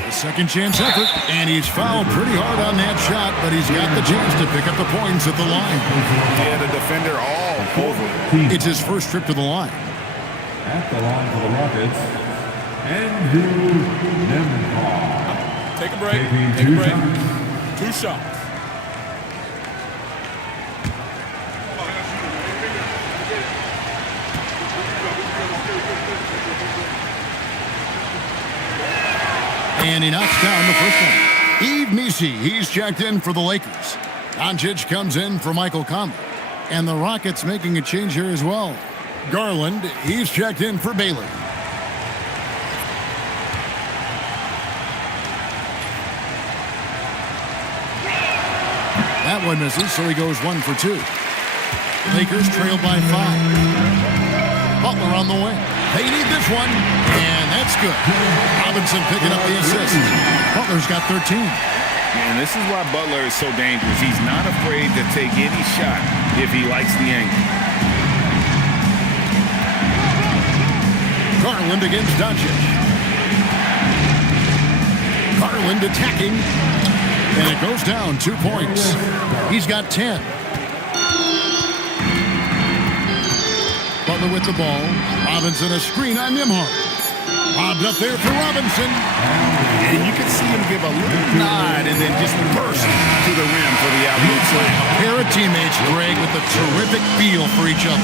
The second chance effort, and he's fouled pretty hard on that shot, but he's got the chance to pick up the points at the line. Yeah, the defender all over it. It's his first trip to the line. At the line for the Rockets, Andrew Nimhard. Take a break. Taking Take a 2 break. shots. 2 shots. And he knocks down the first one. Yves Missi, he's checked in for the Lakers. Doncic comes in for Michael Conley. And the Rockets making a change here as well. Garland, he's checked in for Bailey. That one misses, so he goes 1 for 2. Lakers trail by 5. Butler on the wing. They need this one, and that's good. Robinson picking up the assist. Butler's got 13. And this is why Butler is so dangerous. He's not afraid to take any shot if he likes the angle. Garland against Doncic. Garland attacking, and it goes down 2 points. He's got 10. Butler with the ball. Robinson a screen on Nimhard. Lobbed up there for Robinson. And you can see him give a little nod and then just burst to the rim for the alley-oop slam. Pair of teammates, Greg, with a terrific feel for each other.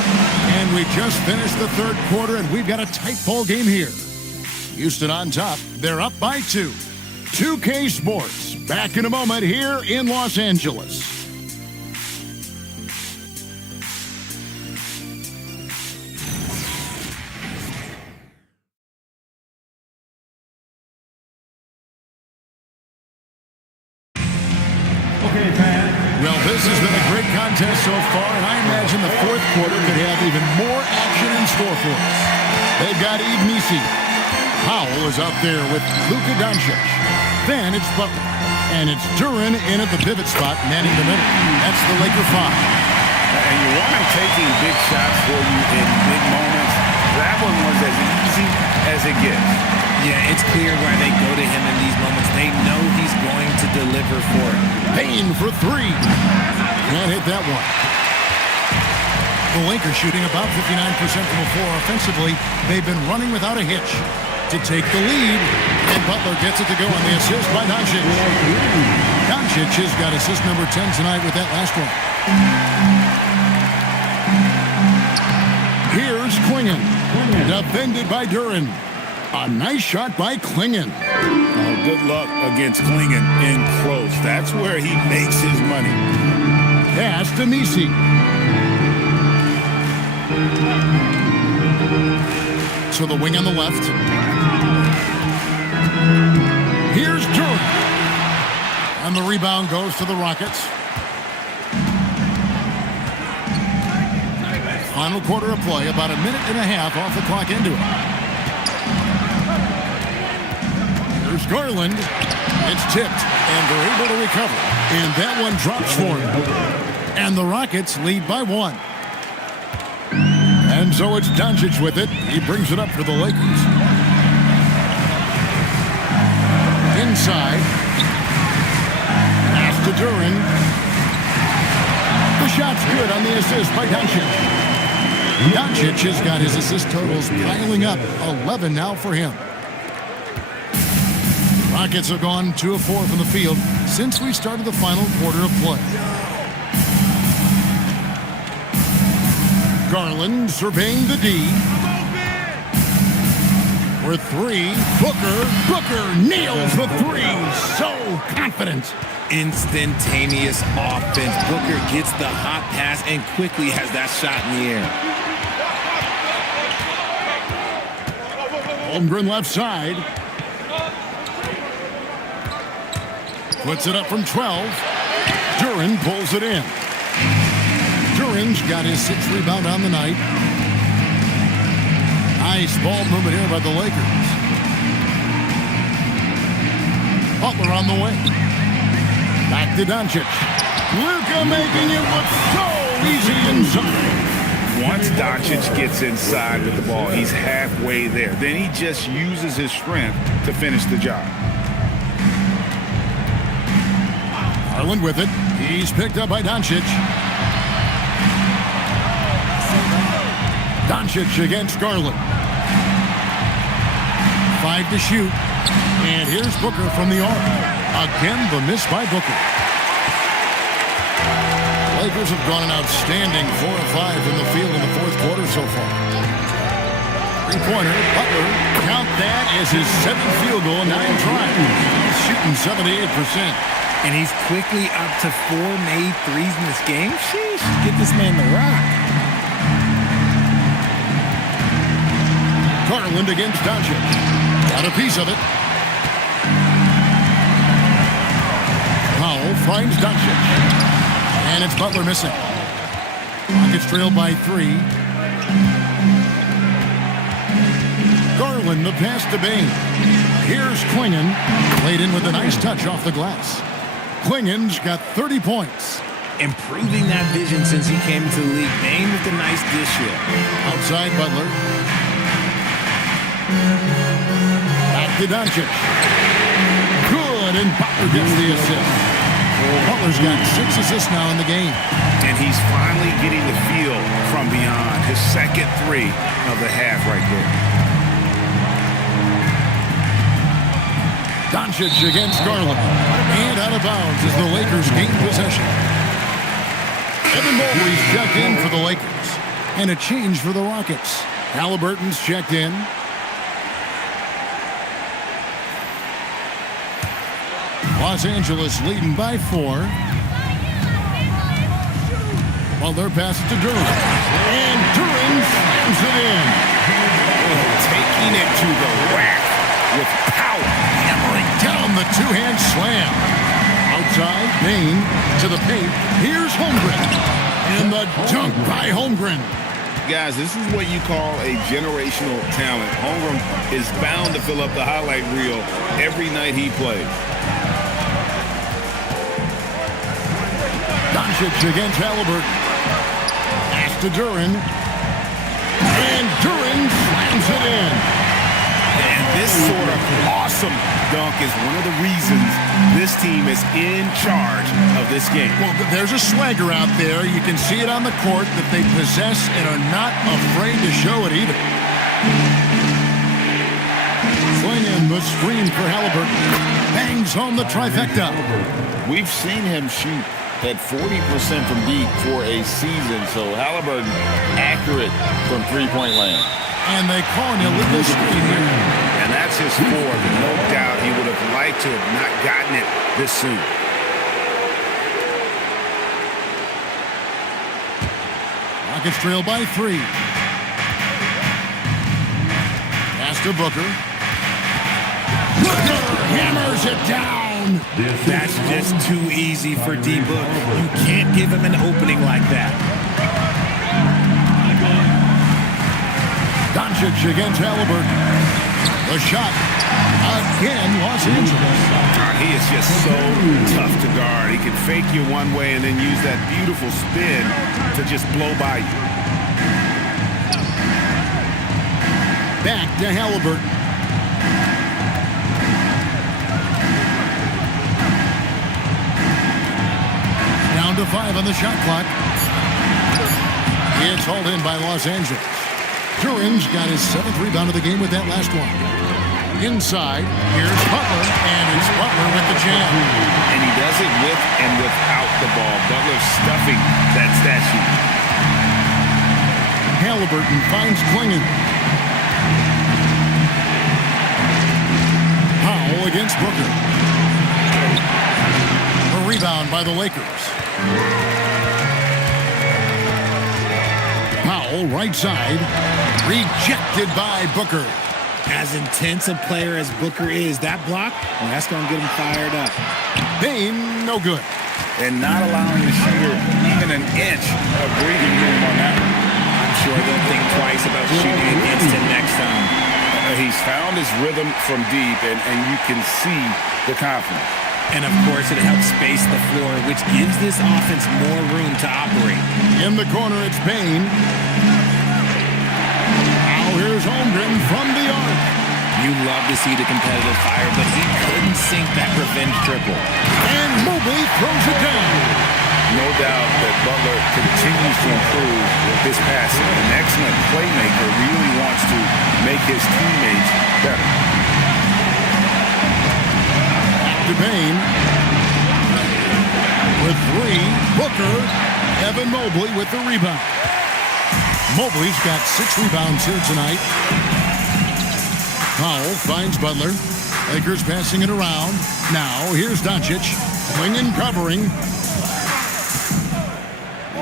And we just finished the third quarter, and we've got a tight ball game here. Houston on top. They're up by 2. 2K Sports. Back in a moment here in Los Angeles. has been a great contest so far, and I imagine the fourth quarter could have even more action in store for us. They've got Nisi. Powell is out there with Luka Doncic. Then it's Butler. And it's Duren in at the pivot spot, manning the middle. That's the Laker 5. And you want him taking big shots for you in big moments. That one was as easy as it gets. Yeah, it's clear why they go to him in these moments. They know he's going to deliver for it. Payne for 3. Can't hit that one. The Lakers shooting about 59% from the floor offensively. They've been running without a hitch to take the lead. And Butler gets it to go on the assist by Doncic. Doncic has got assist number 10 tonight with that last one. Here's Klingon. Defended by Duren. A nice shot by Klingon. Oh, good luck against Klingon in close. That's where he makes his money. Pass to Nisi. So the wing on the left. Here's Duren. And the rebound goes to the Rockets. Final quarter of play, about a minute and a half off the clock into it. There's Garland. It's tipped, and they're able to recover. And that one drops for him. And the Rockets lead by 1. And so it's Doncic with it. He brings it up for the Lakers. Inside. Pass to Duren. The shot's good on the assist by Doncic. Doncic has got his assist totals piling up. 11 now for him. Rockets have gone 2 of 4 from the field since we started the final quarter of play. Garland surveying the D. For 3, Booker nails the 3. So confident. Instantaneous offense. Booker gets the hot pass and quickly has that shot in the air. Holmgren left side. Puts it up from 12. Duren pulls it in. Duren's got his 6th rebound on the night. Nice ball movement here by the Lakers. Butler on the way. Back to Doncic. Luka making it look so easy inside. Once Doncic gets inside with the ball, he's halfway there. Then he just uses his strength to finish the job. Garland with it. He's picked up by Doncic. Doncic against Garland. 5 to shoot. And here's Booker from the arc. Again, the miss by Booker. Lakers have gone an outstanding 4 of 5 from the field in the fourth quarter so far. 3-pointer, Butler, count that as his 7th field goal in 9 tries. He's shooting 78%. And he's quickly up to 4 made threes in this game. Sheesh, get this man the rock. Garland against Doncic. Got a piece of it. Powell finds Doncic. And it's Butler missing. Rockets trailed by 3. Garland, the pass to Bain. Here's Klingon. Played in with a nice touch off the glass. Klingon's got 30 points. Improving that vision since he came into the league. Bain with a nice dish here. Outside Butler. Back to Doncic. Good, and Butler gets the assist. Butler's got 6 assists now in the game. And he's finally getting the feel from beyond. His second 3 of the half right there. Doncic against Garland. And out of bounds as the Lakers gain possession. Evan Mobley's checked in for the Lakers. And a change for the Rockets. Halliburton's checked in. Los Angeles leading by 4. While they're passing to Duren. And Duren slams it in. Taking it to the rack with power. Hammering down the 2-hand slam. side. Bain to the paint. Here's Holmgren. And the dunk by Holmgren. Guys, this is what you call a generational talent. Holmgren is bound to fill up the highlight reel every night he plays. Doncic against Halliburton. Pass to Duran. And Duran slams it in. And this sort of awesome dunk is one of the reasons this team is in charge of this game. Well, there's a swagger out there. You can see it on the court that they possess and are not afraid to show it either. Swing in the screen for Halliburton. Bangs home the trifecta. We've seen him shoot at 40% from deep for a season, so Halliburton accurate from three-point land. And they call an illegal screen here. And that's his fourth. No doubt he would have liked to have not gotten it this soon. Rockets trail by 3. Pass to Booker. Booker hammers it down. That's just too easy for D-Book. You can't give him an opening like that. Doncic against Halliburton. The shot. Again, Los Angeles. He is just so tough to guard. He can fake you one way and then use that beautiful spin to just blow by you. Back to Halliburton. Down to 5 on the shot clock. It's hauled in by Los Angeles. Duran's got his 7th rebound of the game with that last one. Inside, here's Butler, and it's Butler with the jam. And he does it with and without the ball. Butler stuffing that stat sheet. Halliburton finds Klingon. Powell against Booker. A rebound by the Lakers. Powell, right side. Rejected by Booker. As intense a player as Booker is, that block, well, that's going to get him fired up. Bain, no good. And not allowing the shooter even an inch of breathing room on that one. I'm sure they'll think twice about shooting against him next time. He's found his rhythm from deep, and you can see the confidence. And, of course, it helps space the floor, which gives this offense more room to operate. In the corner, it's Bain. Here's Holmgren from the arc. You love to see the competitive fire, but he couldn't sink that revenge triple. And Mobley throws it down. No doubt that Butler continues to improve his passing. An excellent playmaker, really wants to make his teammates better. To Bain. With 3, Booker. Evan Mobley with the rebound. Mobley's got 6 rebounds here tonight. Powell finds Butler. Lakers passing it around. Now, here's Doncic. Klingon covering.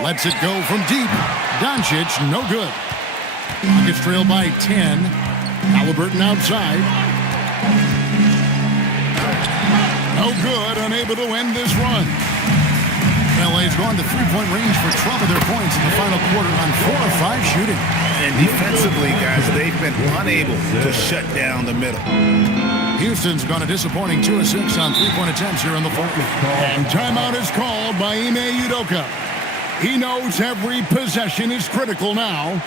Lets it go from deep. Doncic, no good. Rockets trail by 10. Halliburton outside. No good, unable to end this run. LA's gone to three-point range for 12 of their points in the final quarter on 4 of 5 shooting. And defensively, guys, they've been unable to shut down the middle. Houston's gone a disappointing 2 of 6 on three-point attempts here in the fourth. And timeout is called by Ime Udoka. He knows every possession is critical now.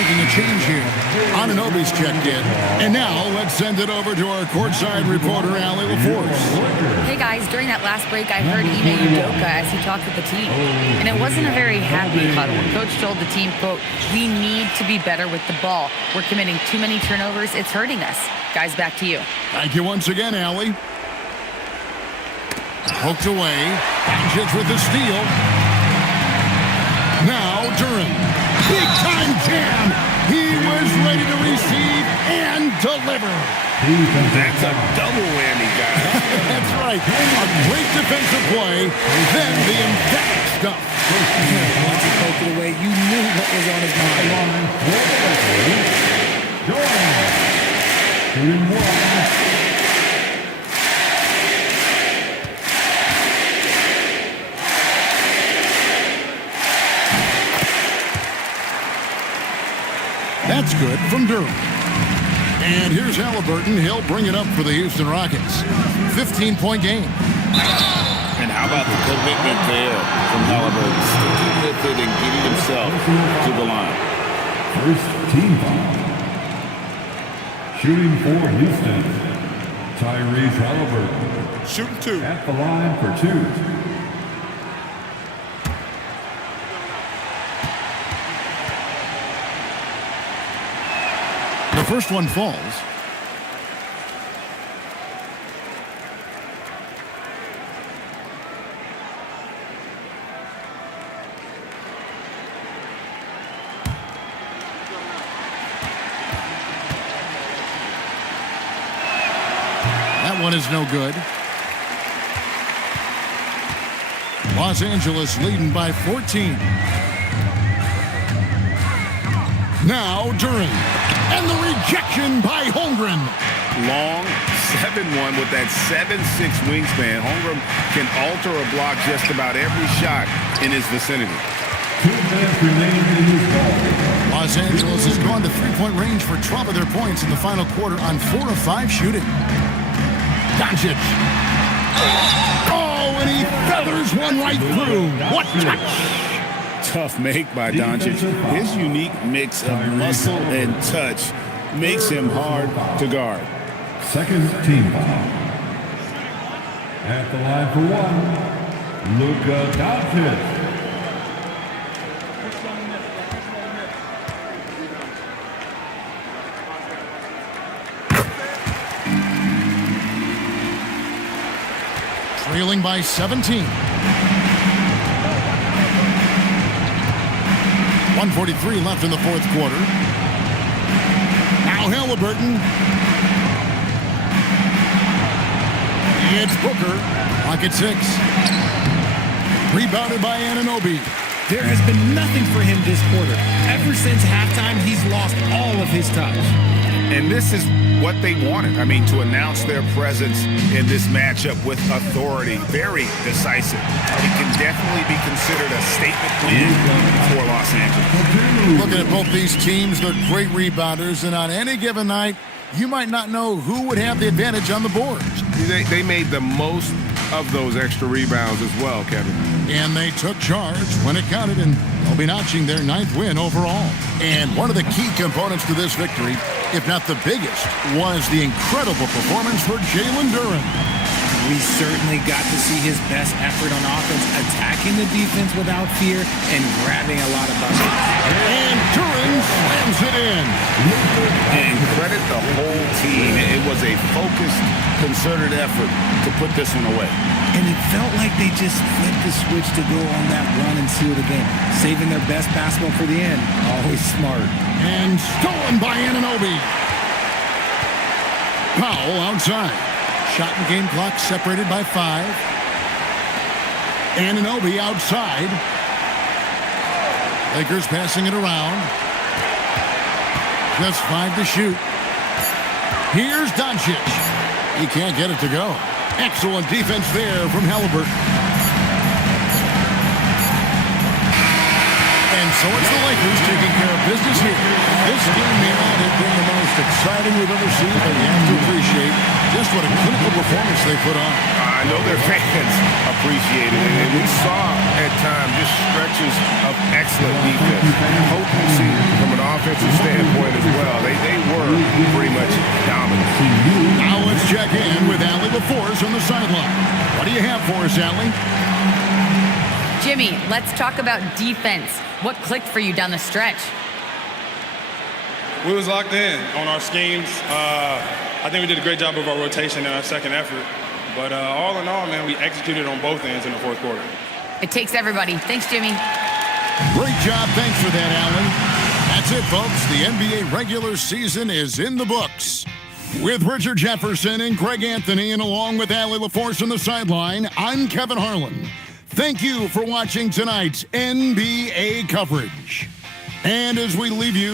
making a change here. Anunoby's checked in. And now let's send it over to our courtside reporter, Allie LaForce. Hey guys, during that last break, I heard Ime Udoka as he talked with the team. And it wasn't a very happy huddle. Coach told the team, quote, "We need to be better with the ball. We're committing too many turnovers. It's hurting us." Guys, back to you. Thank you once again, Allie. Poked away. Doncic with the steal. Now Duran. Big time jam. He was ready to receive and deliver. That's a double whammy, guys. That's right. A great defensive play, then the emphatic stuff. Once he poked it away, you knew what was on his mind. That's good from Durham. And here's Halliburton. He'll bring it up for the Houston Rockets. 15-point game. And how about the commitment there from Halliburton? Sticking with it and getting himself to the line. First team foul. Shooting for Houston, Tyrese Halliburton. Shooting 2. At the line for 2. The first one falls. That one is no good. Los Angeles leading by 14. Now Duran. And the rejection by Holmgren. Long 7-1 with that 7'6" wingspan. Holmgren can alter a block just about every shot in his vicinity. 2 minutes remaining in this ball. Los Angeles has gone to three-point range for 12 of their points in the final quarter on 4 of 5 shooting. Doncic. Oh, and he feathers one right through. What touch! Tough make by Doncic. His unique mix of muscle and touch makes him hard to guard. Second team foul. At the line for 1, Luka Doncic. Trailing by 17. 1:43 left in the fourth quarter. Now Halliburton. It's Booker. Lock at 6. Rebounded by Anunoby. There has been nothing for him this quarter. Ever since halftime, he's lost all of his touch. And this is what they wanted. I mean, to announce their presence in this matchup with authority. Very decisive. It can definitely be considered a statement win for Los Angeles. Looking at both these teams, they're great rebounders, and on any given night, you might not know who would have the advantage on the boards. They made the most of those extra rebounds as well, Kevin. And they took charge when it counted, and they'll be notching their 9th win overall. And one of the key components to this victory, if not the biggest, was the incredible performance for Jalen Duran. We certainly got to see his best effort on offense, attacking the defense without fear and grabbing a lot of buckets. And Duran slams it in. And credit the whole team. It was a focused, concerted effort to put this one away. And it felt like they just flipped the switch to go on that run and seal the game. Saving their best basketball for the end. Always smart. And stolen by Anunoby. Powell outside. Shot and game clock separated by 5. Anunoby outside. Lakers passing it around. Just 5 to shoot. Here's Doncic. He can't get it to go. Excellent defense there from Halliburton. And so it's the Lakers taking care of business here. This game may not have been the most exciting we've ever seen, but you have to appreciate just what a clinical performance they put on. I know their fans appreciate it, and we saw at times just stretches of excellent defense, potency from an offensive standpoint as well, they were pretty much dominant. Now let's check in with Allie LaForce on the sideline. What do you have for us, Allie? Jimmy, let's talk about defense. What clicked for you down the stretch? We was locked in on our schemes. I think we did a great job of our rotation in our second effort. But all in all, man, we executed on both ends in the fourth quarter. It takes everybody. Thanks, Jimmy. Great job. Thanks for that, Allie. That's it, folks. The NBA regular season is in the books. With Richard Jefferson and Greg Anthony, and along with Allie LaForce on the sideline, I'm Kevin Harlan. Thank you for watching tonight's NBA coverage. And as we leave you,